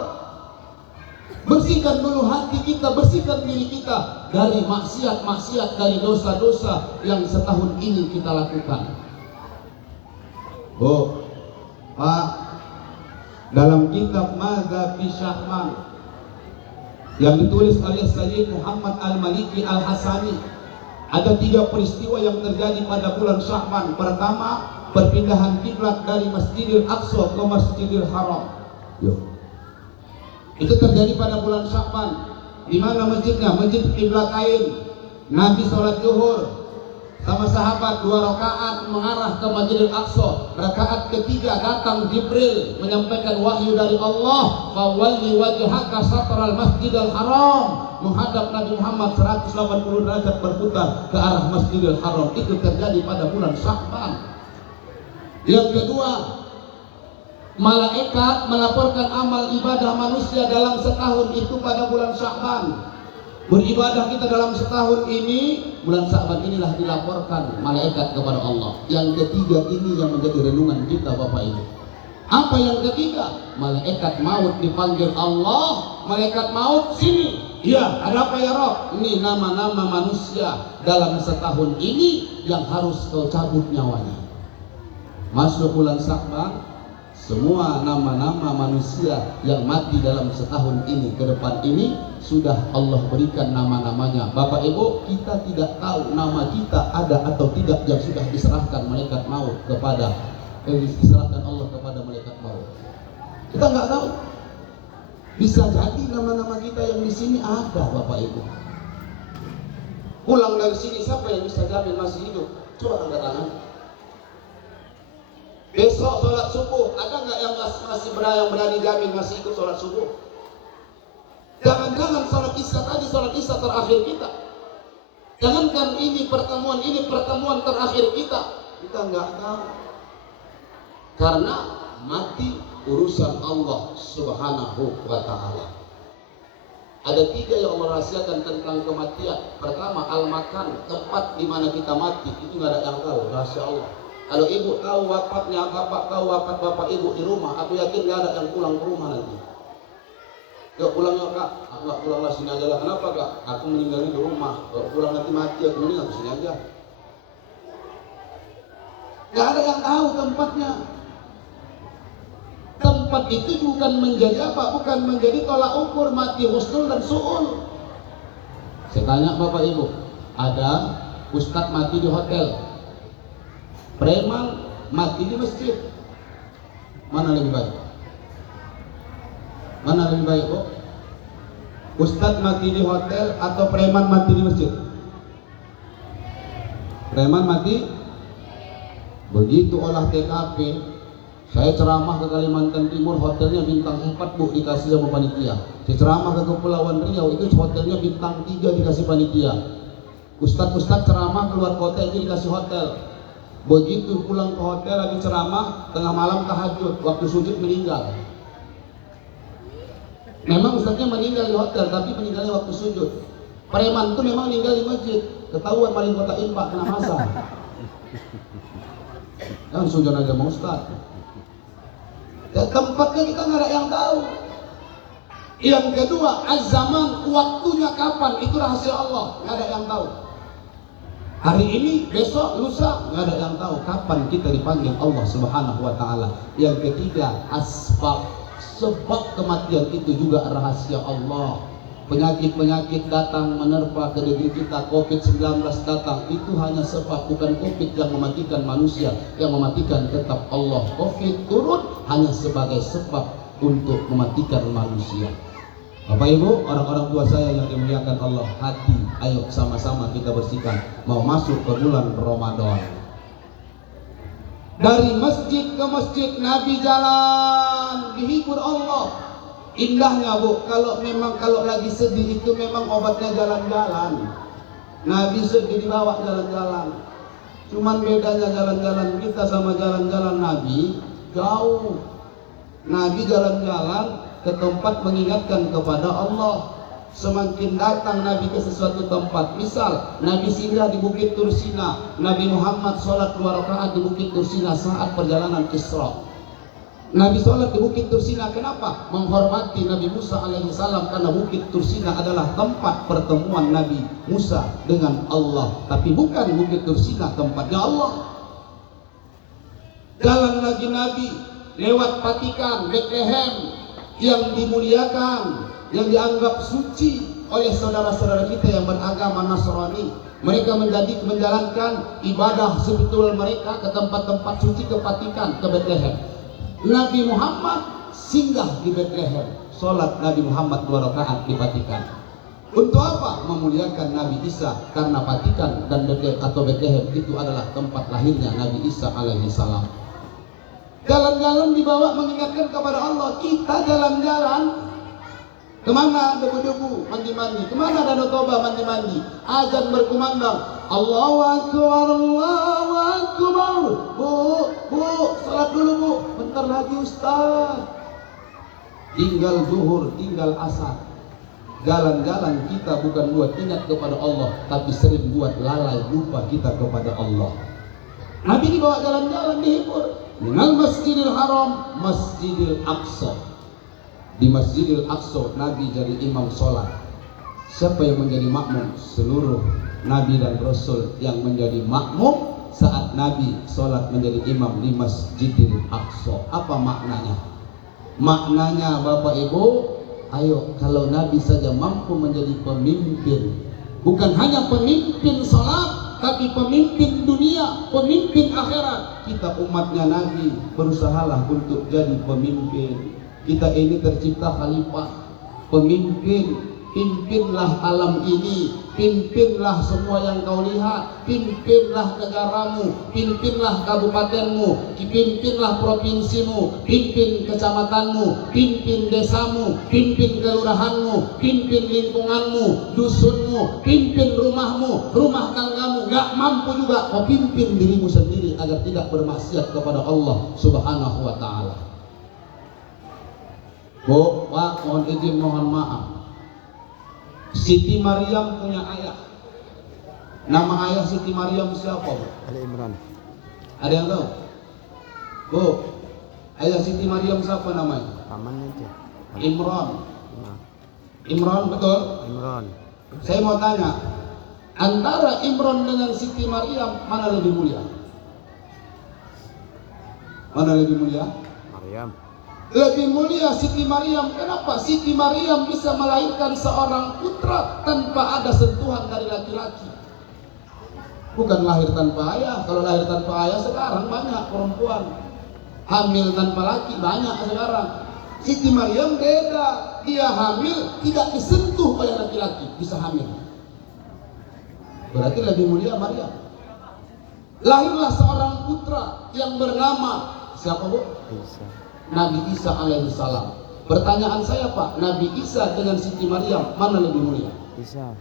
Bersihkan dulu hati kita, bersihkan diri kita dari maksiat-maksiat, dari dosa-dosa yang setahun ini kita lakukan. Oh, Pak, dalam kitab Madza fi Sya'ban yang ditulis oleh Sayyid Muhammad Al-Maliki Al-Hasani, ada 3 peristiwa yang terjadi pada bulan Sya'ban. Pertama, perpindahan kiblat dari Masjidil Aqsa ke Masjidil Haram. Yuk. Itu terjadi pada bulan Sya'ban. Di mana masjidnya? Masjid Qiblatain. Nabi sholat zuhur sama sahabat 2 rakaat mengarah ke Masjidil Aqsa. Rakaat ketiga datang Jibril menyampaikan wahyu dari Allah, fawalli wajhaka satral Masjidil Haram, menghadap Nabi Muhammad 180 derajat berputar ke arah Masjidil Haram. Itu terjadi pada bulan Sya'ban. Yang kedua, malaikat melaporkan amal ibadah manusia dalam setahun itu pada bulan Sya'ban. Beribadah kita dalam setahun ini, bulan Sya'ban inilah dilaporkan malaikat kepada Allah. Yang ketiga ini yang menjadi renungan kita Bapak Ibu. Apa yang ketiga? Malaikat maut dipanggil Allah. Malaikat maut, sini. Ya, ada apa ya Rob? Ini nama-nama manusia dalam setahun ini yang harus kau cabut nyawanya. Masuk bulan Sya'ban, semua nama-nama manusia yang mati dalam setahun ini ke depan ini sudah Allah berikan nama-namanya. Bapak Ibu, kita tidak tahu nama kita ada atau tidak yang sudah diserahkan malaikat maut kepada diserahkan Allah kepada malaikat maut. Kita nggak tahu. Bisa jadi nama-nama kita yang di sini ada, Bapak Ibu. Pulang dari sini siapa yang bisa jamin masih hidup? Coba angkat tangan. Besok sholat subuh, ada nggak yang masih berani jamin masih ikut sholat subuh? Jangan-jangan sholat isya tadi sholat isya terakhir kita. Jangankan ini pertemuan terakhir kita nggak tahu. Karena mati urusan Allah Subhanahu wa Ta'ala. Ada 3 yang Allah rahasiakan tentang kematian. Pertama, al-makan, tempat di mana kita mati, itu nggak ada yang tahu, rahasia Allah. Kalau ibu tahu wafatnya, bapak tahu wafat bapak ibu di rumah, aku yakin nggak ada yang pulang ke rumah nanti. Yuk pulang yuk kak, aku nggak pulang lah, sini aja lah. Kenapa kak? Aku meninggalnya di rumah. Kalau pulang nanti mati, aku meninggal sini aja. Nggak ada yang tahu tempatnya. Tempat itu bukan menjadi apa? Bukan menjadi tolak ukur mati husnul dan su'ul. Saya tanya bapak ibu, ada ustadz mati di hotel, preman mati di masjid, mana lebih baik? Mana lebih baik, Bu? Ustadz mati di hotel atau preman mati di masjid? Preman mati. Begitu olah TKP, saya ceramah ke Kalimantan Timur, hotelnya bintang 4 Bu, dikasih sama panitia. Saya ceramah ke Kepulauan Riau, itu hotelnya bintang 3 dikasih panitia. Ustadz ceramah keluar kota itu dikasih hotel. Begitu pulang ke hotel lagi ceramah, tengah malam tahajud, waktu sujud meninggal. Memang ustadznya meninggal di hotel, tapi meninggalnya waktu sujud. Preman itu memang meninggal di masjid, ketahuan paling kota infak kena masa. Kan sujud aja mau ustadz. Ya, tempatnya kita nggak ada yang tahu. Yang kedua, az-zaman, waktunya kapan, itu rahasia Allah, nggak ada yang tahu. Hari ini, besok, lusa, nggak ada yang tahu kapan kita dipanggil Allah Subhanahu wa Ta'ala. Yang ketiga, asbab, sebab kematian itu juga rahasia Allah. Penyakit-penyakit datang menerpa ke diri kita, COVID-19 datang, itu hanya sebab, bukan COVID yang mematikan manusia, yang mematikan tetap Allah. COVID turun hanya sebagai sebab untuk mematikan manusia. Bapak Ibu, orang-orang tua saya yang dimuliakan Allah, hati, ayo sama-sama kita bersihkan. Mau masuk ke bulan Ramadan. Dari masjid ke masjid Nabi jalan, dihibur Allah. Indahnya Bu, kalau lagi sedih itu memang obatnya jalan-jalan. Nabi sedih dibawa jalan-jalan. Cuman bedanya jalan-jalan kita sama jalan-jalan Nabi jauh. Nabi jalan-jalan ke tempat mengingatkan kepada Allah. Semakin datang Nabi ke sesuatu tempat, misal Nabi singgah di Bukit Tursina, Nabi Muhammad sholat 2 rakaat di Bukit Tursina saat perjalanan Isra. Nabi sholat di Bukit Tursina, kenapa? Menghormati Nabi Musa alaihissalam, karena Bukit Tursina adalah tempat pertemuan Nabi Musa dengan Allah, tapi bukan Bukit Tursina tempatnya Allah. Jalan lagi Nabi lewat Vatikan, Bethlehem yang dimuliakan, yang dianggap suci. oleh saudara-saudara kita yang beragama Nasrani. Mereka menjalankan ibadah spiritual mereka ke tempat-tempat suci, ke Vatikan, ke Bethlehem. Nabi Muhammad singgah di Bethlehem, sholat Nabi Muhammad 2 rakaat di Vatikan. Untuk apa? Memuliakan Nabi Isa, karena Vatikan dan Bethlehem itu adalah tempat lahirnya Nabi Isa alaihi salam. Jalan-jalan dibawa mengingatkan kepada Allah. Kita jalan-jalan kemana? Debu-debu mandi-mandi. Kemana Danau Toba mandi-mandi? Azan berkumandang, Allahu Akbar, Allahu Akbar. Bu, salat dulu bu. Bentar lagi Ustaz. Tinggal zuhur, tinggal asar. Jalan-jalan kita bukan buat ingat kepada Allah, tapi sering buat lalai, lupa kita kepada Allah. Nabi dibawa jalan-jalan, dihibur. Minal Masjidil Haram, Masjidil Aqsa. Di Masjidil Aqsa Nabi jadi imam sholat. Siapa yang menjadi makmum? Seluruh Nabi dan Rasul yang menjadi makmum saat Nabi sholat menjadi imam di Masjidil Aqsa. Apa maknanya? Maknanya Bapak Ibu, ayo kalau Nabi saja mampu menjadi pemimpin, bukan hanya pemimpin sholat, tapi pemimpin dunia, pemimpin akhirat. Kita umatnya Nabi berusahalah untuk jadi pemimpin. Kita ini tercipta khalifah, pemimpin. Pimpinlah alam ini, pimpinlah semua yang kau lihat, pimpinlah negaramu, pimpinlah kabupatenmu, pimpinlah provinsimu, pimpin kecamatanmu, pimpin desamu, pimpin kelurahanmu, pimpin lingkunganmu, dusunmu, pimpin rumahmu, rumah tanggamu. Gak mampu juga kau pimpin dirimu sendiri agar tidak bermaksiat kepada Allah Subhanahu wa ta'ala. Bu, Pak, mohon izin, mohon maaf. Siti Maryam punya ayah. Nama ayah Siti Maryam siapa, Bu? Ali Imran. Ada yang tahu? Bu, ayah Siti Maryam siapa namanya? Pamannya aja. Imran. Nah, Imran, betul? Imran. Saya mau tanya, antara Imran dengan Siti Maryam mana lebih mulia? Mana lebih mulia? Maryam. Lebih mulia Siti Maryam. Kenapa? Siti Maryam bisa melahirkan seorang putra tanpa ada sentuhan dari laki-laki. Bukan lahir tanpa ayah. Kalau lahir tanpa ayah sekarang banyak perempuan hamil tanpa laki, banyak sekarang. Siti Maryam beda. Dia hamil tidak disentuh oleh laki-laki, bisa hamil. Berarti lebih mulia Maryam. Lahirlah seorang putra yang bernama siapa, Bu? Isa. Nabi Isa alaihi salam. Pertanyaan saya, Pak, Nabi Isa dengan Siti Maryam mana lebih mulia? Isa.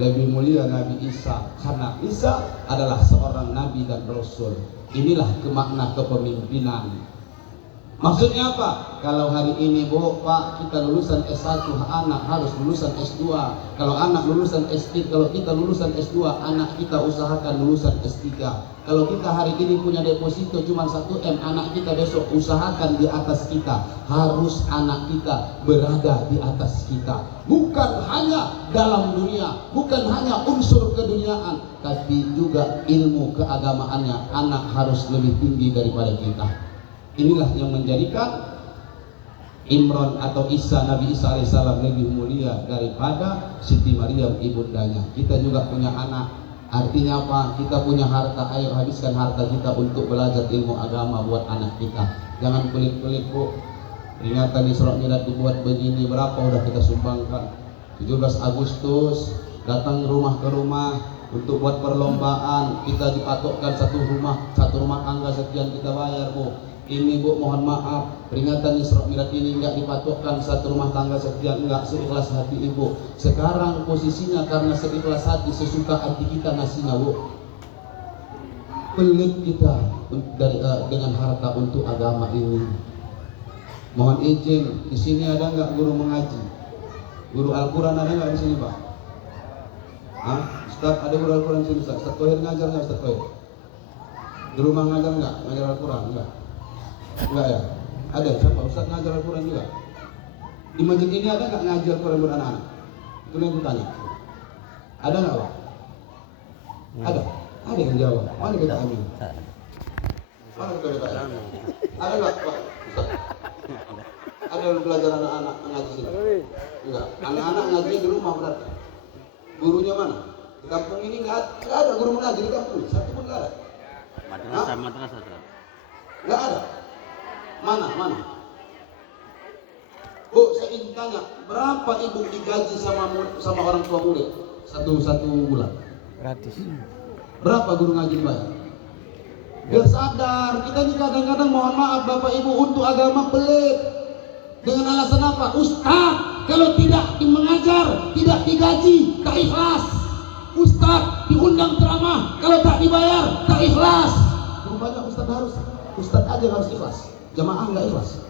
Lebih mulia Nabi Isa, karena Isa adalah seorang nabi dan rasul. Inilah kemakna kepemimpinan. Maksudnya apa? Kalau hari ini, Bu, Pak, kita lulusan S1, anak harus lulusan S2. Kalau anak lulusan S3, kalau kita lulusan S2, anak kita usahakan lulusan S3. Kalau kita hari ini punya deposito cuma 1M, anak kita besok usahakan di atas kita. Harus anak kita berada di atas kita. Bukan hanya dalam dunia, bukan hanya unsur keduniaan, tapi juga ilmu keagamaannya. Anak harus lebih tinggi daripada kita. Inilah yang menjadikan Imran atau Isa, Nabi Isa alaihissalam lebih mulia daripada Siti Maryam ibundanya. Kita juga punya anak. Artinya apa? Kita punya harta. Ayo habiskan harta kita untuk belajar ilmu agama buat anak kita. Jangan pelit-pelit, Bu. Peringatan Isra Mi'raj dibuat begini, berapa udah kita sumbangkan? 17 Agustus datang rumah ke rumah untuk buat perlombaan. Kita dipatokkan satu rumah tangga sekian kita bayar, Bu. Ini, Bu, mohon maaf, peringatan Isra Mi'raj ini enggak dipatokkan satu rumah tangga sekian, enggak, seikhlas hati Ibu. Sekarang posisinya karena seikhlas hati, sesuka hati kita ngasihnya, Bu. Pelit kita dengan harta untuk agama ini. Mohon izin, di sini ada enggak guru mengaji? Guru Al-Quran ada enggak di sini, Pak? Hah? Ustaz, ada guru Al-Quran di sini, Ustaz? Ustaz Tohir ngajar enggak, Ustaz Tohir? Di rumah ngajar enggak? Ngajar Al-Quran enggak? Enggak ya? Ada, siapa? Ustaz ngajar Al-Quran juga? Di masjid ini ada nggak ngajar Al-Quran buat anak-anak? Itu yang aku tanya. Ada nggak, Pak? Ada? Ada yang jawab. Mana kita amin? Mana kita amin? Ada nggak, Pak? Ustaz? Ada yang belajar anak-anak ngaji sini? Enggak, anak-anak ngaji di rumah berarti. Gurunya mana? Di kampung ini nggak ada guru mengaji di kampung, satu pun nggak ada. Madrasah. Nggak ada. Mana? Bu, saya ingin tanya, berapa ibu digaji sama orang tua murid satu bulan? Gratis. Berapa guru ngaji bayar? Biar sadar, kita ini kadang-kadang mohon maaf Bapak Ibu untuk agama pelit. Dengan alasan apa? Ustaz, kalau tidak mengajar, tidak digaji, tak ikhlas. Ustaz diundang ceramah, kalau tak dibayar, tak ikhlas. Banyak Ustaz aja harus ikhlas, jamaah nggak ikhlas.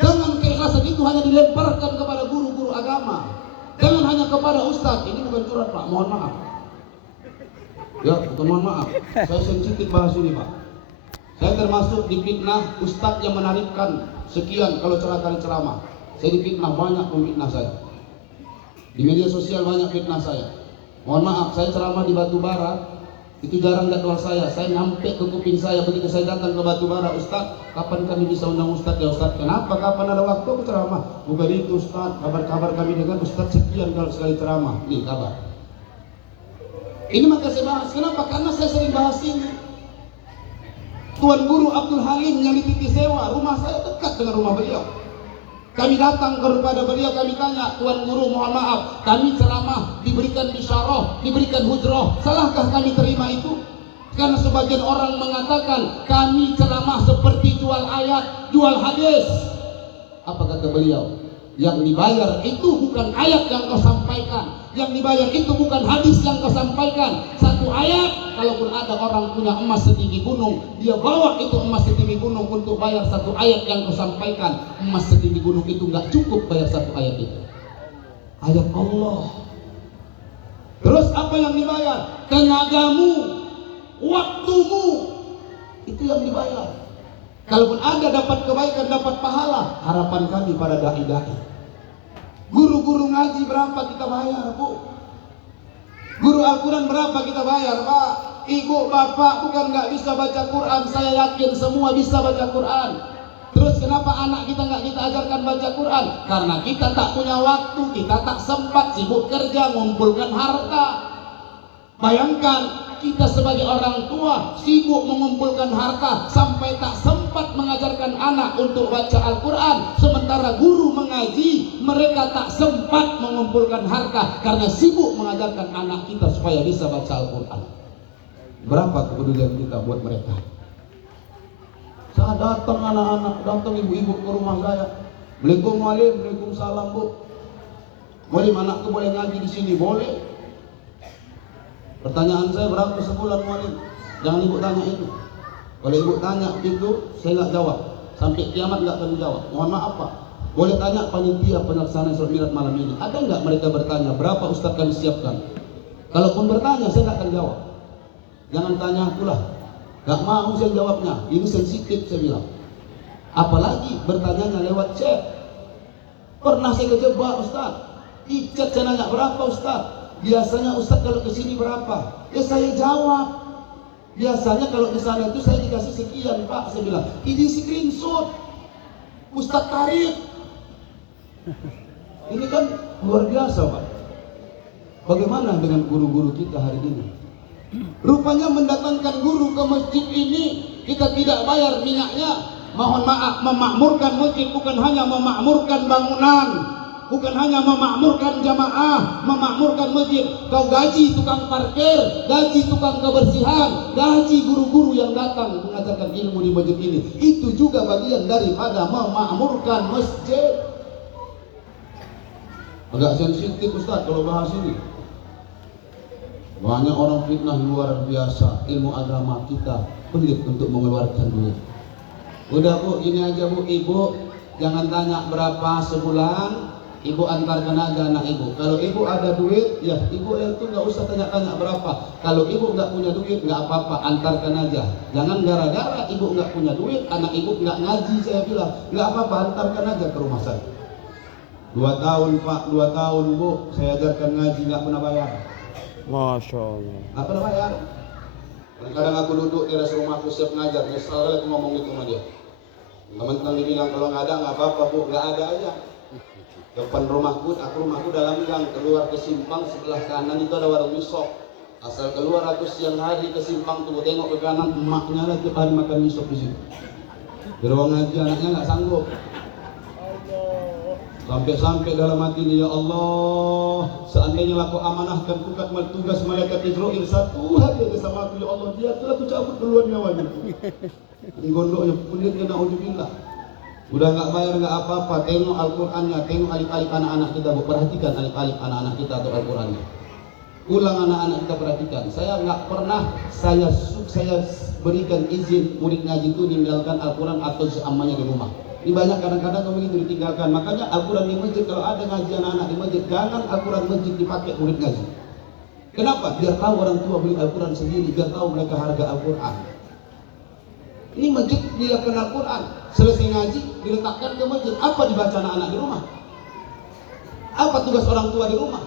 Jangan keikhlasan itu hanya dilemparkan kepada guru-guru agama. Jangan hanya kepada Ustaz. Ini bukan curhat Pak, mohon maaf. Ya, bukan mohon maaf. Saya sensitif bahas ini Pak. Saya termasuk difitnah Ustaz yang menarikkan sekian kalau kali ceramah. Saya difitnah, banyak memfitnah saya. Di media sosial banyak fitnah saya. Mohon maaf, saya ceramah di Batubara. Itu jarang jadwal saya nyampe ke kuping saya begitu saya datang ke Batubara. Ustaz, kapan kami bisa undang Ustaz ya Ustaz? Kenapa? Kapan ada waktu aku ceramah? Bukan itu Ustaz, kabar kami dengan Ustaz sekian kalau sekali ceramah. Nih kabar. Ini maka saya bahas. Kenapa? Karena saya sering bahas ini. Tuan Guru Abdul Halim yang di Titi Sewa, rumah saya dekat dengan rumah beliau. Kami datang kepada beliau, kami tanya, Tuan Guru mohon maaf, kami ceramah, diberikan bisyarah, diberikan hujrah, salahkah kami terima itu? Karena sebagian orang mengatakan, kami ceramah seperti jual ayat, jual hadis. Apa kata beliau? Yang dibayar itu bukan ayat yang kau sampaikan, yang dibayar itu bukan hadis yang kau sampaikan. Satu ayat, kalaupun ada orang punya emas setinggi gunung, dia bawa itu emas setinggi gunung untuk bayar satu ayat yang kau sampaikan. Emas setinggi gunung itu nggak cukup bayar satu ayat itu. Ayat Allah. Terus apa yang dibayar? Tenagamu, waktumu, itu yang dibayar. Kalaupun Anda dapat kebaikan, dapat pahala, harapan kami pada dai-dai. Guru-guru ngaji berapa kita bayar, Bu? Guru Al-Quran berapa kita bayar, Pak? Ibu, bapak bukan nggak bisa baca Quran, saya yakin semua bisa baca Quran. Terus kenapa anak kita nggak kita ajarkan baca Quran? Karena kita tak punya waktu, kita tak sempat, sibuk kerja, ngumpulkan harta. Bayangkan, kita sebagai orang tua sibuk mengumpulkan harta sampai tak sempat mengajarkan anak untuk baca Al-Quran. Sementara guru mengaji, mereka tak sempat mengumpulkan harta karena sibuk mengajarkan anak kita supaya bisa baca Al-Quran. Berapa kepedulian kita buat mereka? Saya datang anak-anak, datang ibu-ibu ke rumah saya. Assalamualaikum Walim, Waalaikumsalam Bu. Walim, anakku boleh ngaji di sini? Boleh. Pertanyaan saya, berapa sebulan Walim? Jangan ibu tanya itu. Kalau ibu tanya itu, saya nggak jawab. Sampai kiamat nggak akan jawab. Mohon maaf Pak. Boleh tanya panitia pelaksana sholat Mi'raj malam ini. Ada nggak mereka bertanya berapa Ustaz kami siapkan? Kalaupun bertanya, saya nggak akan jawab. Jangan tanya akulah. Nggak mau saya jawabnya. Ini sensitif saya bilang. Apalagi bertanya lewat chat. Pernah saya kejebak Ustaz. Di chat saya nanya berapa Ustaz? Biasanya Ustaz kalau ke sini berapa? Ya saya jawab. Biasanya kalau di sana itu saya dikasih sekian Pak. Saya bilang, ini screenshot Ustaz Tarif. Ini kan luar biasa Pak. Bagaimana dengan guru-guru kita hari ini? Rupanya mendatangkan guru ke masjid ini, kita tidak bayar minyaknya. Mohon maaf, memakmurkan masjid bukan hanya memakmurkan bangunan, bukan hanya memakmurkan jamaah, memakmurkan masjid. Kau gaji tukang parkir, gaji tukang kebersihan, gaji guru-guru yang datang mengajarkan ilmu di masjid ini. Itu juga bagian daripada memakmurkan masjid. Agak sensitif Ustaz kalau bahas ini. Banyak orang fitnah luar biasa. Ilmu agama kita pelit untuk mengeluarkan duit. Udah Bu, ini aja Bu, Ibu jangan tanya berapa sebulan. Ibu antarkan aja anak ibu. Kalau ibu ada duit, ya ibu itu nggak usah tanya-tanya berapa. Kalau ibu nggak punya duit, nggak apa-apa, antarkan aja. Jangan gara-gara ibu nggak punya duit, anak ibu nggak ngaji, saya bilang nggak apa-apa, antarkan aja ke rumah saya. 2 tahun Pak, 2 tahun Bu, saya ajarkan ngaji nggak pernah bayar. Masya Allah. Nggak pernah bayar. Kadang aku duduk di teras rumahku siap ngajar, nyesal aku ngomong itu sama dia. Teman-teman dibilang kalau nggak ada nggak apa-apa Bu, nggak ada aja. Depan rumahku dalam gang, keluar ke simpang sebelah kanan itu ada warung misok. Asal keluar aku siang hari ke simpang tuh tengok ke kanan, emaknya lagi tiap hari makan misok di situ. Di ruang ngaji anaknya nggak sanggup. Sampai dalam hati ini, ya Allah, seandainya aku amanahkan tugas malaikat Israil satu hari aja sama aku, ya Allah, dia telah tu cabut duluan nyawanya. Gondoknya kulit kena ujubillah. Udah nggak bayar nggak apa-apa, tengok Al-Qur'annya, tengok alif-alif anak-anak kita, perhatikan alif-alif anak-anak kita atau Al-Qur'annya. Ulang anak-anak kita perhatikan. Saya nggak pernah saya berikan izin murid ngaji itu meninggalkan Al-Quran atau seamanya di rumah. Ini banyak kadang-kadang kalau begitu ditinggalkan. Makanya Al-Quran di masjid, kalau ada ngaji anak-anak di masjid, jangan Al-Quran masjid dipakai murid ngaji. Kenapa? Biar tahu orang tua beli Al-Quran sendiri, biar tahu mereka harga Al-Quran. Ini masjid dilakukan Al-Quran, selesai ngaji diletakkan ke masjid. Apa dibaca anak-anak di rumah? Apa tugas orang tua di rumah?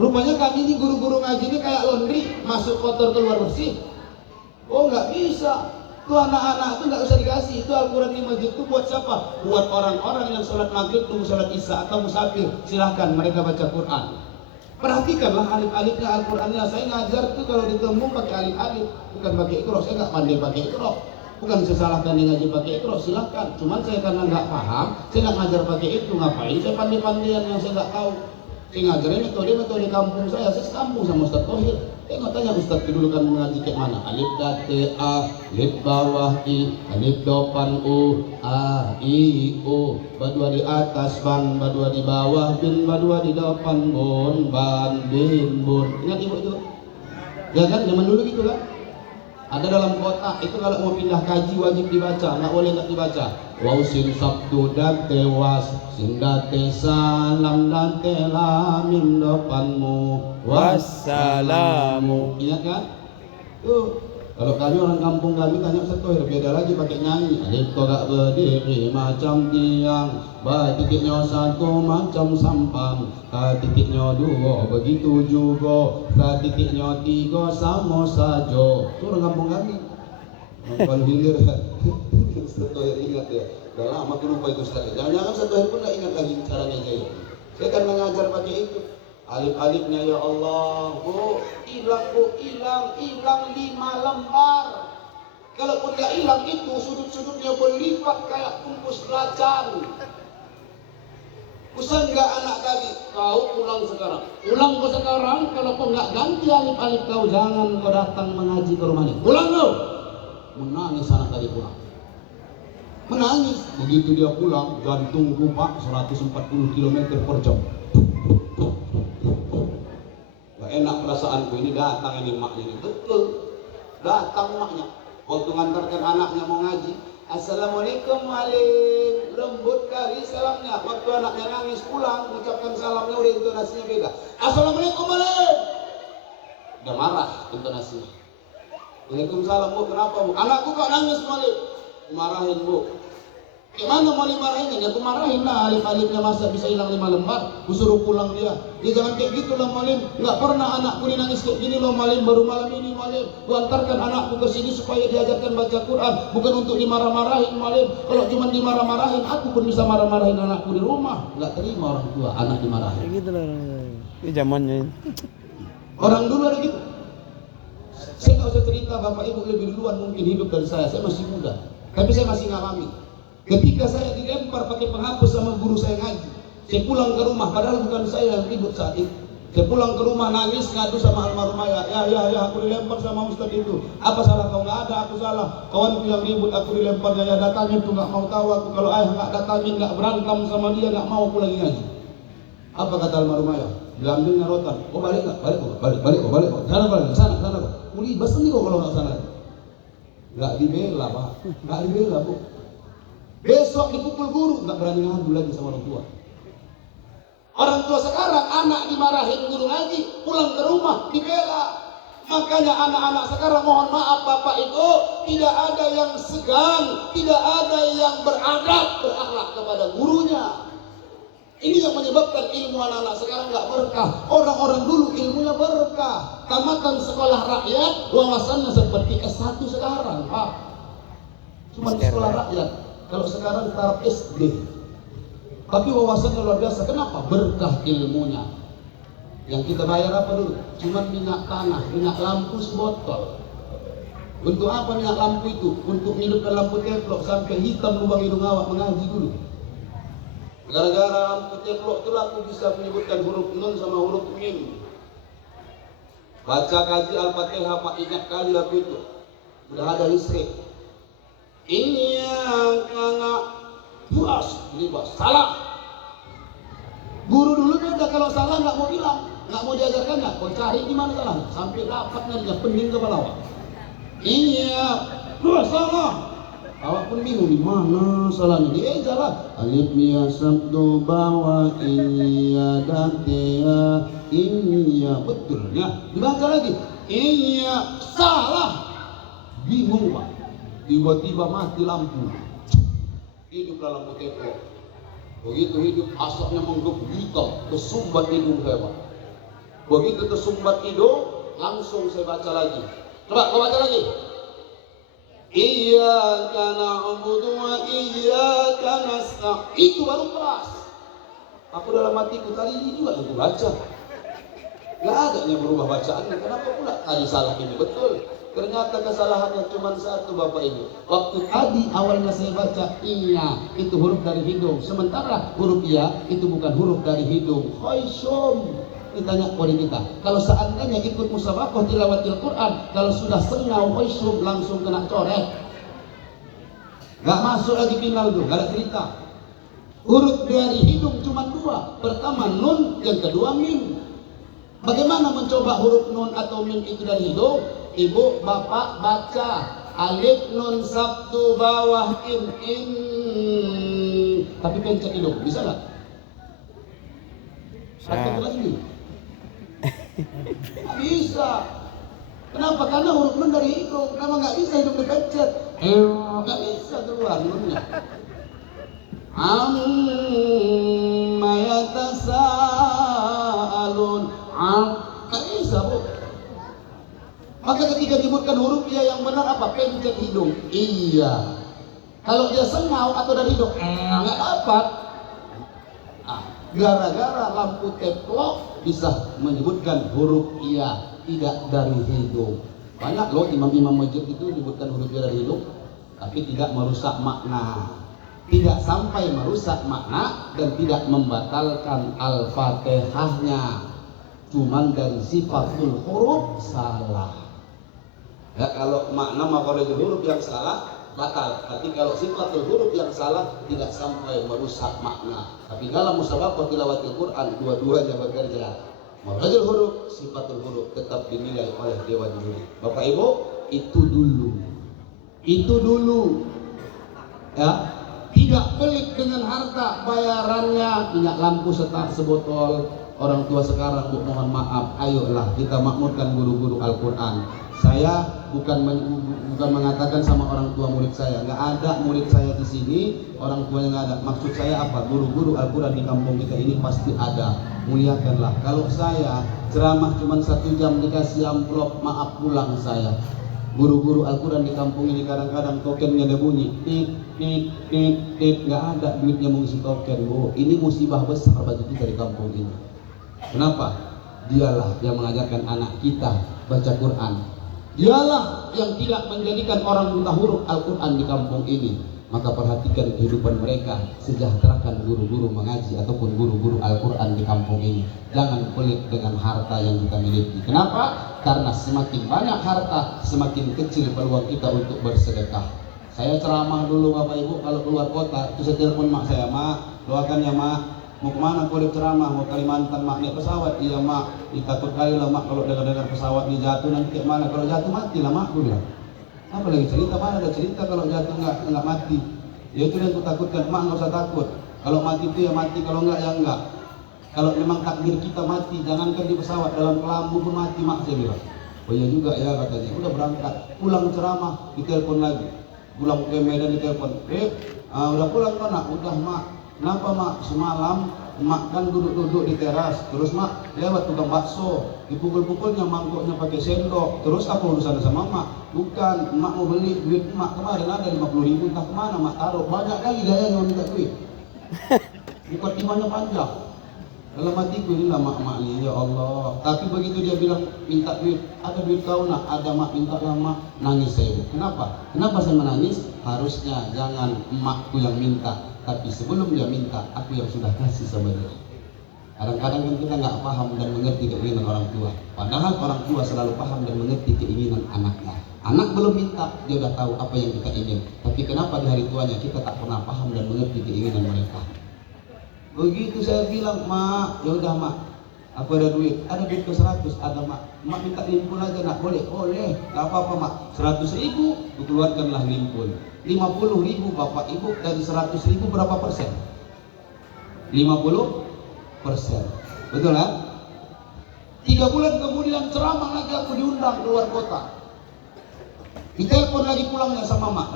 Rupanya kami ini guru-guru ngaji ini kayak laundry, masuk kotor keluar bersih. Oh nggak bisa. Tuh anak-anak tuh nggak usah dikasih. Itu Al-Quran di masjid itu buat siapa? Buat orang-orang yang sholat maghrib tunggu sholat isya atau musafir. Silahkan mereka baca Quran. Perhatikanlah alif-alifnya Al-Qurannya. Saya ngajar tuh kalau ditemu pakai alif-alif, bukan pakai iqra. Saya nggak pandai pakai iqra. Bukan saya salahkan yang ngaji pakai iqra, silahkan. Cuman saya karena nggak paham, saya nggak ngajar pakai itu. Ngapain saya pandai-pandaian yang saya nggak tahu? Saya ngajarin metode kampung saya sekampung sama Ustaz Tohir. Tengok tanya Ustaz dulu kan mengaji kayak mana? Alif date A, alif bawah I, alif depan U, A, I, U, badua di atas ban, badua di bawah bin, badua di depan bun, ban, bin, bun. Ingat ibu itu? Ya kan, zaman dulu gitu kan? Ada dalam kotak, itu kalau mau pindah kaji wajib dibaca, nggak boleh nggak dibaca. Waw sin sabtu dan tewas, sindate salam dan telamim depanmu, wassalamu. Ingat kan? Tuh, kalau kami orang kampung kami tanya Ustaz Tohir, beda lagi pakai nyanyi. Alif gak berdiri macam tiang, ba titiknya satu macam sampan, ta titiknya dua begitu juga, ta titiknya tiga sama saja. Itu orang kampung kami. Kalau hilir Ustaz Tohir ingat ya. Udah lama aku lupa itu Ustaz. Jangan-jangan Ustaz Tohir pun gak ingat lagi caranya saya. Saya kan mengajar pakai itu. Alif-alifnya ya Allah, bu, hilang 5 lembar. Kalaupun gak hilang itu, sudut-sudutnya berlipat kayak bungkus belacan. Pesan gak anak tadi, kau pulang sekarang. Pulang ke sekarang, kalau kau gak ganti alif-alif kau, jangan kau datang mengaji ke rumahnya. Pulang kau. Menangis anak tadi pulang. Menangis. Begitu dia pulang, jantung kupak 140 km per jam. Enak perasaanku ini, datang ini maknya ini, betul datang maknya waktu ngantarkan anaknya mau ngaji. Assalamualaikum waalaikum, lembut kali salamnya. Waktu anaknya nangis pulang mengucapkan salamnya udah intonasinya beda. Assalamualaikum waalaikum, udah marah intonasinya. Waalaikumsalam bu, kenapa bu? Anakku kok nangis Malik? Marahin bu. Gimana mau dimarahin? Ya aku marahin lah, alif-alifnya masa bisa hilang 5 lembar. Aku suruh pulang dia. Dia jangan kayak gitu lah Malim. Nggak pernah anakku ini nangis kayak gini loh Malim. Baru malam ini Malim. Ku antarkan anakku ke sini supaya diajarkan baca Quran. Bukan untuk dimarah-marahin Malim. Kalau cuma dimarah-marahin, aku pun bisa marah-marahin anakku di rumah. Nggak terima orang tua anak dimarahin. Kayak gitu lah. Ini zamannya ini. Orang dulu ada gitu. Saya nggak usah cerita, bapak ibu lebih duluan mungkin hidup dari saya. Saya masih muda. Tapi saya masih ngalami. Ketika saya dilempar pakai penghapus sama guru saya ngaji, saya pulang ke rumah, padahal bukan saya yang ribut saat itu. Saya pulang ke rumah nangis ngadu sama almarhum ayah. Ya, aku dilempar sama ustadz itu. Apa salah kau? Nggak ada, aku salah. Kawanku yang ribut, aku dilemparnya. Ya datangin tuh, nggak mau tahu aku. Kalau ayah nggak datangin, nggak berantem sama dia, nggak mau aku lagi ngaji. Apa kata almarhum ayah? Diambilnya rotan. Oh balik nggak? Balik. Sana balik, sana. Ulibas nih kok kalau nggak sana. Nggak dibela pak, nggak dibela bu. Besok dipukul guru, nggak berani ngadu lagi sama orang tua. Orang tua sekarang anak dimarahin guru ngaji, pulang ke rumah dibela. Makanya anak-anak sekarang mohon maaf Bapak Ibu, tidak ada yang segan, tidak ada yang beradab, berakhlak kepada gurunya. Ini yang menyebabkan ilmu anak-anak sekarang nggak berkah. Orang-orang dulu ilmunya berkah. Tamatan sekolah rakyat, wawasannya seperti S1 sekarang, Pak. Cuma di sekolah rakyat. Kalau sekarang taraf SD. Tapi wawasannya luar biasa. Kenapa? Berkah ilmunya. Yang kita bayar apa dulu? Cuma minyak tanah, minyak lampu sebotol. Untuk apa minyak lampu itu? Untuk menghidupkan lampu teplok sampai hitam lubang hidung awak mengaji dulu. Gara-gara lampu teplok itulah aku bisa menyebutkan huruf nun sama huruf mim. Baca kaji Al-Fatihah Pak, ingat kali aku itu. Udah ada listrik. Ini yang anak puas, libas. Salah. Guru dulu beda, kalau salah nggak mau bilang, nggak mau diajarkan nggak. Kau cari di mana salah, sampai dapat nantinya pening kepala awak. Iya, puas salah. Awak pun bingung di mana salahnya. Dia jalan. Alif ya sabdu bawa iya dan tia iya betulnya. Dibaca lagi. Iya salah. Bingung Pak. Tiba-tiba mati lampu. Hiduplah lampu teplok. Begitu hidup asapnya menggebu hitam, tersumbat hidung saya Pak. Begitu tersumbat hidung, langsung saya baca lagi. Coba kau baca lagi. Iyyaka na'budu wa iyyaka nasta'in. Itu baru keras. Aku dalam hatiku tadi ini juga aku baca. Gak ada yang berubah bacaannya. Kenapa pula tadi salah ini betul? Ternyata kesalahannya cuma satu Bapak Ibu. Waktu tadi awalnya saya baca iya itu huruf dari hidung, sementara huruf iya itu bukan huruf dari hidung. Khaisyum. Ditanya kepada kita, kalau seandainya ikut musabaqah tilawatil Quran, kalau sudah sengau khaisyum langsung kena coret. Gak masuk lagi final tuh, gak ada cerita. Huruf dari hidung cuma dua, pertama nun, yang kedua mim. Bagaimana mencoba huruf nun atau mim itu dari hidung? Ibu, bapak baca alif nun sabtu bawah in tapi pencet hidung, bisa nggak? Satu lagi. Nggak bisa. Kenapa? Karena huruf nun dari hidung. Kenapa nggak bisa hidung dipencet? Nggak bisa keluar nunnya. Amma yatasaalun. Nggak bisa Bu. Maka ketika disebutkan huruf iya yang benar apa? Pencet hidung. Iya. Kalau dia sengau atau dari hidung, nggak dapat. Gara-gara lampu teplok bisa menyebutkan huruf iya tidak dari hidung. Banyak loh imam-imam masjid itu menyebutkan huruf iya dari hidung, tapi tidak merusak makna. Tidak sampai merusak makna dan tidak membatalkan Al-Fatihahnya. Cuman dari sifatul huruf salah. Ya, kalau makna makhrajul huruf yang salah batal. Tapi kalau sifatul huruf yang salah tidak sampai merusak makna. Tapi dalam musabaqah tilawatil Quran dua-duanya bekerja. Makhrajul huruf, sifatul huruf tetap dinilai oleh Dewan Juri. Bapak Ibu, itu dulu. Itu dulu. Ya, tidak pelit dengan harta bayarannya minyak lampu sebotol. Orang tua sekarang Bu, mohon maaf, ayolah kita makmurkan guru-guru Al-Quran. Saya bukan mengatakan sama orang tua murid saya, nggak ada murid saya di sini, orang tuanya nggak ada. Maksud saya apa? Guru-guru Al-Quran di kampung kita ini pasti ada. Muliakanlah. Kalau saya ceramah cuma 1 jam dikasih amplop, maaf pulang saya. Guru-guru Al-Quran di kampung ini kadang-kadang tokennya ada bunyi, nggak ada duitnya mengisi token. Bu, ini musibah besar bagi kita di kampung ini. Kenapa? Dialah yang mengajarkan anak kita baca Quran. Dialah yang tidak menjadikan orang buta huruf Al-Quran di kampung ini. Maka perhatikan kehidupan mereka, sejahterakan guru-guru mengaji ataupun guru-guru Al-Quran di kampung ini. Jangan pelit dengan harta yang kita miliki. Kenapa? Karena semakin banyak harta, semakin kecil peluang kita untuk bersedekah. Saya ceramah dulu Bapak Ibu kalau keluar kota, itu saya telepon mak saya, mak, doakan ya mak. Mau kemana kau ceramah? Mau Kalimantan mak, naik pesawat? Iya mak, takut kali lah mak kalau dengar-dengar pesawat ini jatuh nanti kayak mana? Kalau jatuh mati lah mak, aku bilang. Apa lagi cerita? Mana ada cerita kalau jatuh nggak mati? Ya itu yang aku takutkan, mak nggak usah takut. Kalau mati itu ya mati, kalau enggak ya enggak. Kalau memang takdir kita mati, jangankan di pesawat, dalam kelambu pun mati mak, saya bilang. Oh iya juga ya katanya. Udah berangkat, pulang ceramah, ditelepon lagi. Pulang ke Medan ditelepon, udah pulang kan nak? Udah mak. Kenapa mak? Semalam mak kan duduk-duduk di teras, terus mak lewat tukang bakso, dipukul-pukulnya mangkoknya pakai sendok. Terus apa urusan sama mak? Bukan, mak mau beli duit mak kemarin ada 50.000, entah kemana mak taruh. Banyak kali gayanya minta duit. mukadimahnya panjang. Dalam hatiku inilah mak-mak ini, ya Allah. Tapi begitu dia bilang minta duit, ada duit kau nak, ada mak, minta lah mak, nangis saya. Kenapa? Kenapa saya menangis? Harusnya jangan emakku yang minta, tapi sebelum dia minta, aku yang sudah kasih sama dia. Kadang-kadang kan kita nggak paham dan mengerti keinginan orang tua. Padahal orang tua selalu paham dan mengerti keinginan anaknya. Anak belum minta, dia udah tahu apa yang kita ingin. Tapi kenapa di hari tuanya kita tak pernah paham dan mengerti keinginan mereka? Begitu saya bilang, mak, ya udah mak, aku ada duit ke 100, ada mak minta limpul aja nak, boleh? Boleh, gak apa-apa mak. 100.000, keluarkanlah limpul. 50.000 bapak ibu, dari 100.000 berapa persen? 50%. Betul kan? 3 bulan kemudian ceramah lagi, aku diundang keluar kota. Ditelepon lagi pulangnya sama mak,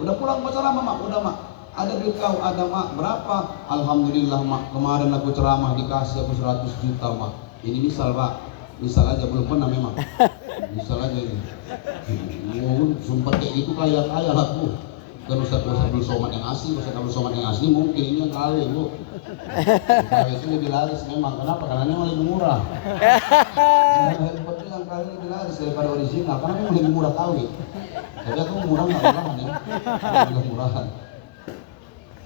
udah pulang mau ceramah mak? Udah mak. Ada duit kau, ada mak, berapa? Alhamdulillah mak, kemarin aku ceramah dikasih aku 100 juta mak. Ini misal pak, misal aja, belum pernah memang. Misal aja ini. Sumpah kayak gitu kaya-kaya lah bu. Kan Ustaz Abdul Somad yang asli, Ustaz Abdul Somad yang asli mungkin ini yang kali bu. Kali itu lebih laris memang, kenapa? Karena memang lebih murah. Handphone yang kali lebih laris daripada original, karena memang lebih murah kali. Jadi aku murah nggak murahan ya, lebih murahan.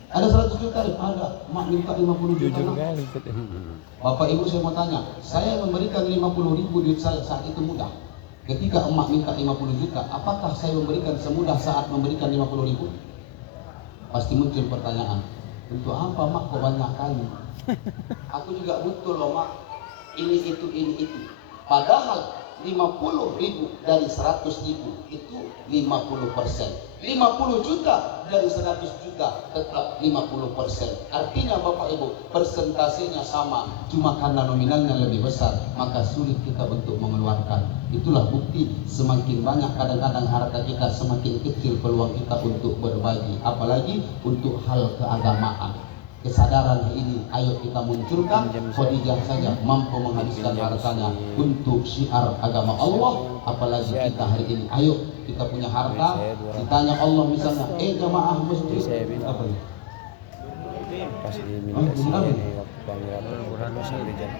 Ada 100 juta, ada mak minta 50 juta. Bapak ibu saya mau tanya, saya memberikan 50.000 duit saya saat itu mudah. Ketika emak minta 50 juta, apakah saya memberikan semudah saat memberikan 50.000? Pasti muncul pertanyaan, untuk apa mak kok banyak kali? Aku juga butuh loh mak, ini itu. Padahal 50.000 dari 100.000 itu 50%. 50 juta dari 100 juta tetap 50%. Artinya Bapak Ibu, persentasenya sama, cuma karena nominalnya lebih besar, maka sulit kita untuk mengeluarkan. Itulah bukti semakin banyak kadang-kadang harta kita, semakin kecil peluang kita untuk berbagi, apalagi untuk hal keagamaan. Kesadaran ini ayo kita munculkan. Khadijah saja mampu menghabiskan hartanya untuk syiar agama Allah, apalagi kita hari ini. Ayo kita punya harta, ditanya Allah misalnya, jamaah masjid apa ya? Pas diminta sih ini waktu panggilan Burhanuddin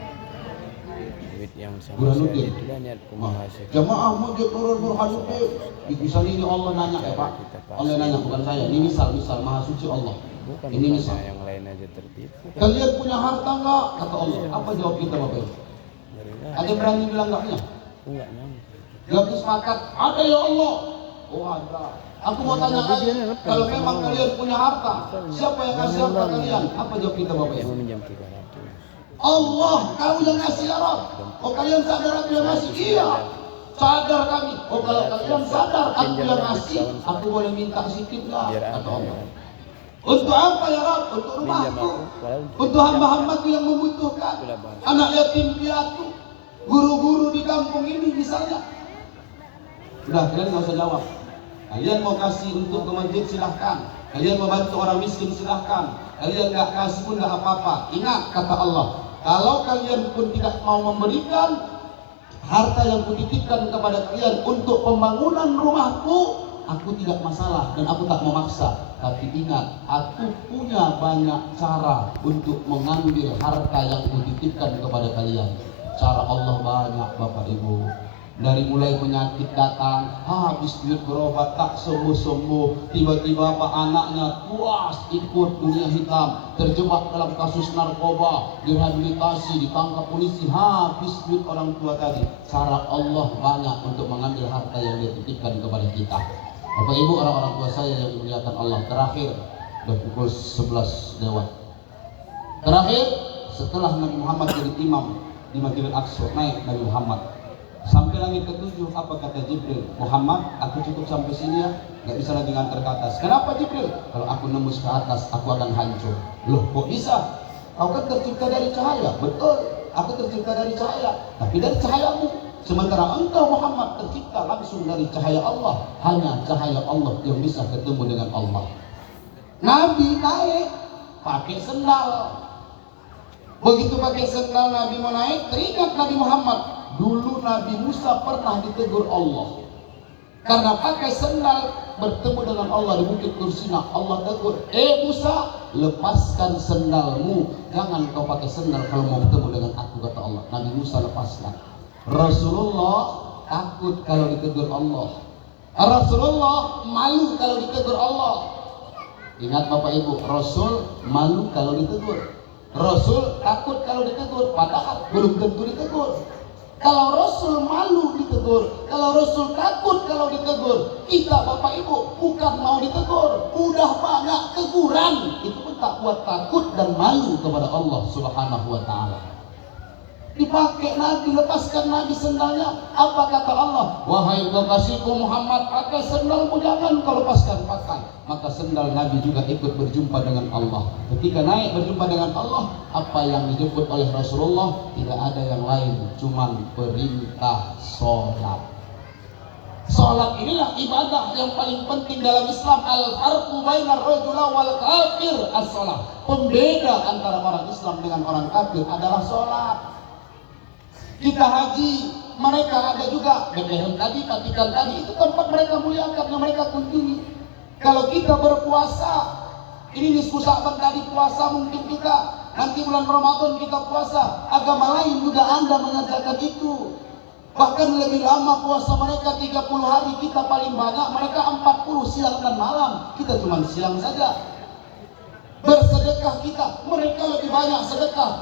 duit yang sama saya itu kan niat kumaha sih. Jamaah masjid Burhanuddin. Bisa ini Allah nanya ya Pak. Allah nanya bukan saya. Ini misal Maha Suci Allah. Bukan ini misal yang lain aja tertipu. Kalian punya harta enggak? Kata Allah. Apa jawab kita Bapak Ibu? Ada berani bilang enggak punya? Enggak nyampe. Jawab sepakat, ada ya Allah. Oh ada. Aku mau tanya lagi, kalau memang kalian punya harta, siapa yang kasih harta kalian? Apa jawab kita Bapak Ibu? Minjam 300. Allah, kamu yang ngasih ya Rob. Oh kalian sadar aku yang ngasih? Iya. Sadar kami. Oh kalau kalian sadar aku yang ngasih, aku boleh minta sedikit enggak? Kata Allah. Untuk apa ya Rob? Untuk rumahku, untuk hamba-hambaku yang membutuhkan, anak yatim piatu, guru-guru di kampung ini misalnya. Udah, kalian nggak usah jawab. Kalian mau kasih untuk ke masjid silahkan. Kalian mau bantu orang miskin silahkan. Kalian nggak kasih pun nggak apa-apa. Ingat kata Allah, kalau kalian pun tidak mau memberikan harta yang kutitipkan kepada kalian untuk pembangunan rumahku, aku tidak masalah dan aku tak memaksa. Tapi ingat, aku punya banyak cara untuk mengambil harta yang kutitipkan kepada kalian. Cara Allah banyak Bapak Ibu. Dari mulai penyakit datang, habis duit berobat tak sembuh-sembuh, tiba-tiba Pak anaknya puas ikut dunia hitam, terjebak dalam kasus narkoba, direhabilitasi, ditangkap polisi, habis duit orang tua tadi. Cara Allah banyak untuk mengambil harta yang dia titipkan kepada kita. Bapak Ibu, orang-orang tua saya yang dimuliakan Allah, terakhir udah pukul 11 lewat. Terakhir setelah Nabi Muhammad jadi imam di Masjidil Aqsa, naik Nabi Muhammad sampai langit ke-7. Apa kata Jibril? Muhammad, aku cukup sampai sini ya, nggak bisa lagi ngantar ke atas. Kenapa Jibril? Kalau aku nembus ke atas, aku akan hancur. Loh, kok bisa? Kau kan tercipta dari cahaya. Betul, aku tercipta dari cahaya, tapi dari cahayamu. Sementara engkau Muhammad tercipta langsung dari cahaya Allah. Hanya cahaya Allah yang bisa ketemu dengan Allah. Nabi naik pakai sendal. Begitu pakai sendal Nabi mau naik, teringat Nabi Muhammad. Dulu Nabi Musa pernah ditegur Allah karena pakai sendal bertemu dengan Allah di Bukit Tur Sina. Allah tegur, Musa, lepaskan sendalmu. Jangan kau pakai sendal kalau mau bertemu dengan aku, kata Allah. Nabi Musa lepaskan. Rasulullah takut kalau ditegur Allah. Rasulullah malu kalau ditegur Allah. Ingat Bapak Ibu, Rasul malu kalau ditegur. Rasul takut kalau ditegur, padahal belum tentu ditegur. Kalau Rasul malu ditegur, kalau Rasul takut kalau ditegur, kita Bapak Ibu bukan mau ditegur, udah banyak teguran, itu pun tak buat takut dan malu kepada Allah Subhanahu wa Ta'ala. Dipakai Nabi, lepaskan Nabi sendalnya. Apa kata Allah? Wahai kekasihku Muhammad, pakai sendalmu, jangan kau lepaskan, pakai. Maka sendal Nabi juga ikut berjumpa dengan Allah. Ketika naik berjumpa dengan Allah, apa yang dijemput oleh Rasulullah tidak ada yang lain, cuman perintah sholat. Sholat inilah ibadah yang paling penting dalam Islam. Al-farqu bainar rajuli wal kafir as-sholat. Pembeda antara orang Islam dengan orang kafir adalah sholat. Kita haji, mereka ada juga Bethlehem tadi, Vatikan tadi, itu tempat mereka muliakan yang mereka kunjungi. Kalau kita berpuasa, ini nisfu Sya'ban tadi puasa, mungkin juga nanti bulan Ramadan kita puasa. Agama lain juga Anda mengajarkan itu. Bahkan lebih lama puasa mereka 30 hari, kita paling banyak, mereka 40 siang dan malam, kita cuma siang saja. Bersedekah kita, mereka lebih banyak sedekah.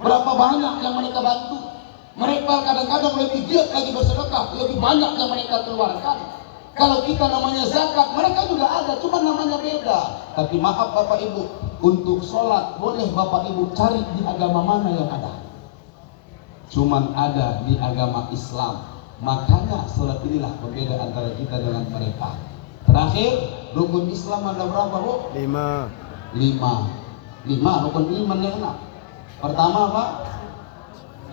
Berapa banyak yang mereka bantu. Mereka kadang-kadang lebih giat lagi bersedekah, lebih banyak yang mereka keluarkan. Kalau kita namanya zakat, mereka juga ada, cuma namanya beda. Tapi maaf Bapak Ibu, untuk sholat boleh Bapak Ibu cari di agama mana yang ada. Cuman ada di agama Islam. Makanya sholat inilah pembeda antara kita dengan mereka. Terakhir, rukun Islam ada berapa, Bu? 5 rukun iman yang 6. Pertama apa?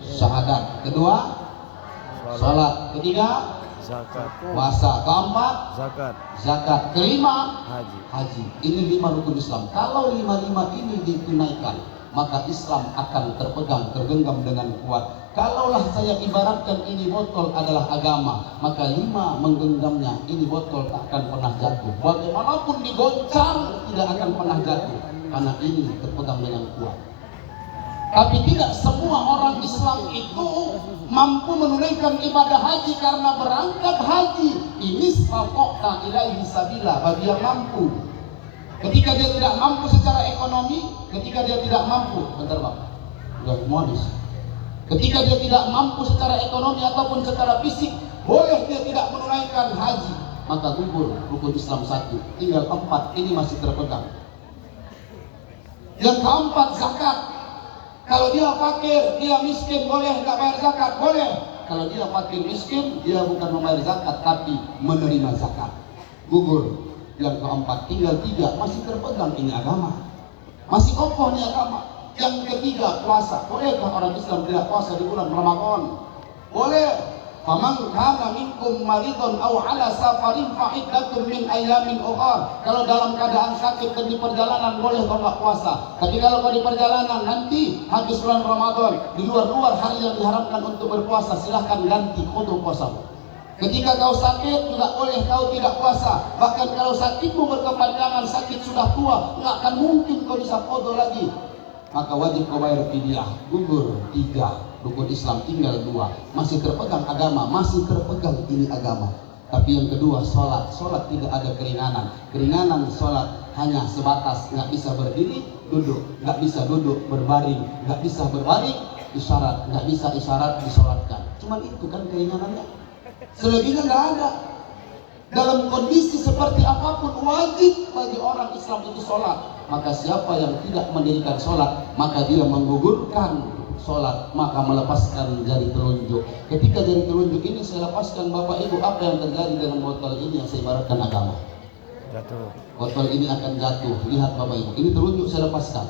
Syahadat. Kedua, sholat. Ketiga, zakat. puasa. Keempat, zakat. Kelima, haji. Ini 5 rukun Islam. Kalau 5 ini ditunaikan, maka Islam akan terpegang, tergenggam dengan kuat. Kalaulah saya ibaratkan ini botol adalah agama, maka 5 menggenggamnya, ini botol tak akan pernah jatuh. Bagaimanapun digoncang, tidak akan pernah jatuh, karena ini terpegang dengan kuat. Tapi tidak semua orang Islam itu mampu menunaikan ibadah haji karena berangkat haji. Ini safaqta ilaihi sabila, bagi yang mampu. Ketika dia tidak mampu secara ekonomi, ketika dia tidak mampu, bentar Bang, udah modis. Ketika dia tidak mampu secara ekonomi ataupun secara fisik, boleh dia tidak menunaikan haji, maka gugur rukun Islam 1, tinggal 4, ini masih terpegang. Yang keempat, zakat. Kalau dia fakir, dia miskin, boleh nggak bayar zakat? Boleh. Kalau dia fakir miskin, dia bukan membayar zakat, tapi menerima zakat. Gugur. Yang keempat, tinggal 3, masih terpegang, ini agama. Masih kokoh ini agama. Yang ketiga, puasa. Bolehkah orang Islam tidak puasa di bulan Ramadan? Boleh. Faman kana minkum maridun aw ala safarin fa iddatun min ayamin ukhra. Kalau dalam keadaan sakit dan di perjalanan boleh kau enggak puasa. Tapi kalau kau di perjalanan nanti habis bulan Ramadan, di luar hari yang diharamkan untuk berpuasa, silahkan ganti qada puasamu. Ketika kau sakit juga boleh kau tidak puasa. Bahkan kalau sakitmu berkepanjangan, sakit sudah tua, enggak akan mungkin kau bisa qada lagi, maka wajib kau bayar fidyah. Gugur 3 rukun Islam, tinggal 2, masih terpegang agama, masih terpegang ini agama. Tapi yang kedua, sholat. Sholat tidak ada keringanan. Keringanan sholat hanya sebatas nggak bisa berdiri, duduk, nggak bisa duduk, berbaring, nggak bisa berbaring, isyarat, nggak bisa isyarat, disolatkan. Cuman itu kan keringanannya. Selebihnya nggak ada. Dalam kondisi seperti apapun, wajib bagi orang Islam itu sholat. Maka siapa yang tidak mendirikan sholat, maka dia menggugurkan sholat, maka melepaskan jari telunjuk. Ketika jari telunjuk ini saya lepaskan, Bapak Ibu, apa yang terjadi dengan botol ini yang saya ibaratkan agama? Jatuh. Botol ini akan jatuh. Lihat Bapak Ibu, ini telunjuk saya lepaskan,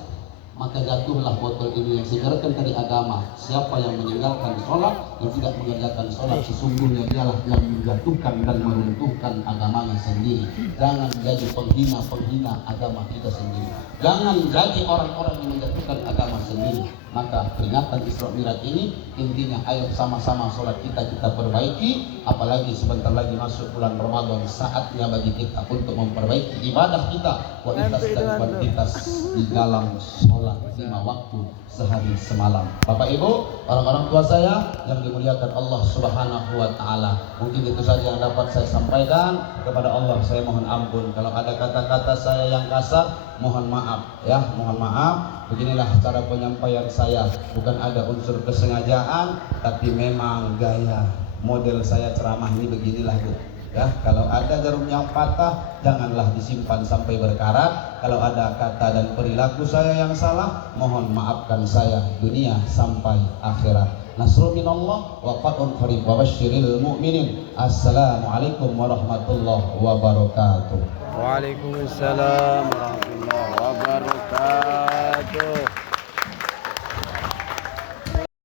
maka jatuhlah botol ini yang saya ibaratkan tadi agama. Siapa yang meninggalkan sholat, yang tidak mengerjakan sholat sesungguhnya dialah yang menjatuhkan dan meruntuhkan agamanya sendiri. Jangan jadi penghina agama kita sendiri. Jangan jadi orang-orang yang menjatuhkan agama sendiri. Maka peringatan Isra Mi'raj ini intinya ayo sama-sama sholat kita perbaiki. Apalagi sebentar lagi masuk bulan Ramadan, saatnya bagi kita untuk memperbaiki ibadah kita, kualitas dan kuantitas di dalam sholat 5 waktu sehari semalam. Bapak Ibu, orang-orang tua saya yang dimuliakan Allah Subhanahu wa taala. Mungkin itu saja yang dapat saya sampaikan. Kepada Allah saya mohon ampun kalau ada kata-kata saya yang kasar, mohon maaf ya, mohon maaf. Beginilah cara penyampaian saya, bukan ada unsur kesengajaan, tapi memang gaya model saya ceramah ini beginilah Bu. Ya, kalau ada jarum yang patah, janganlah disimpan sampai berkarat. Kalau ada kata dan perilaku saya yang salah, mohon maafkan saya dunia sampai akhirat. Nasrul minallah wa fathun qarib wa basyiril mu'minin. Assalamualaikum warahmatullahi wabarakatuh. Waalaikumsalam warahmatullahi wabarakatuh.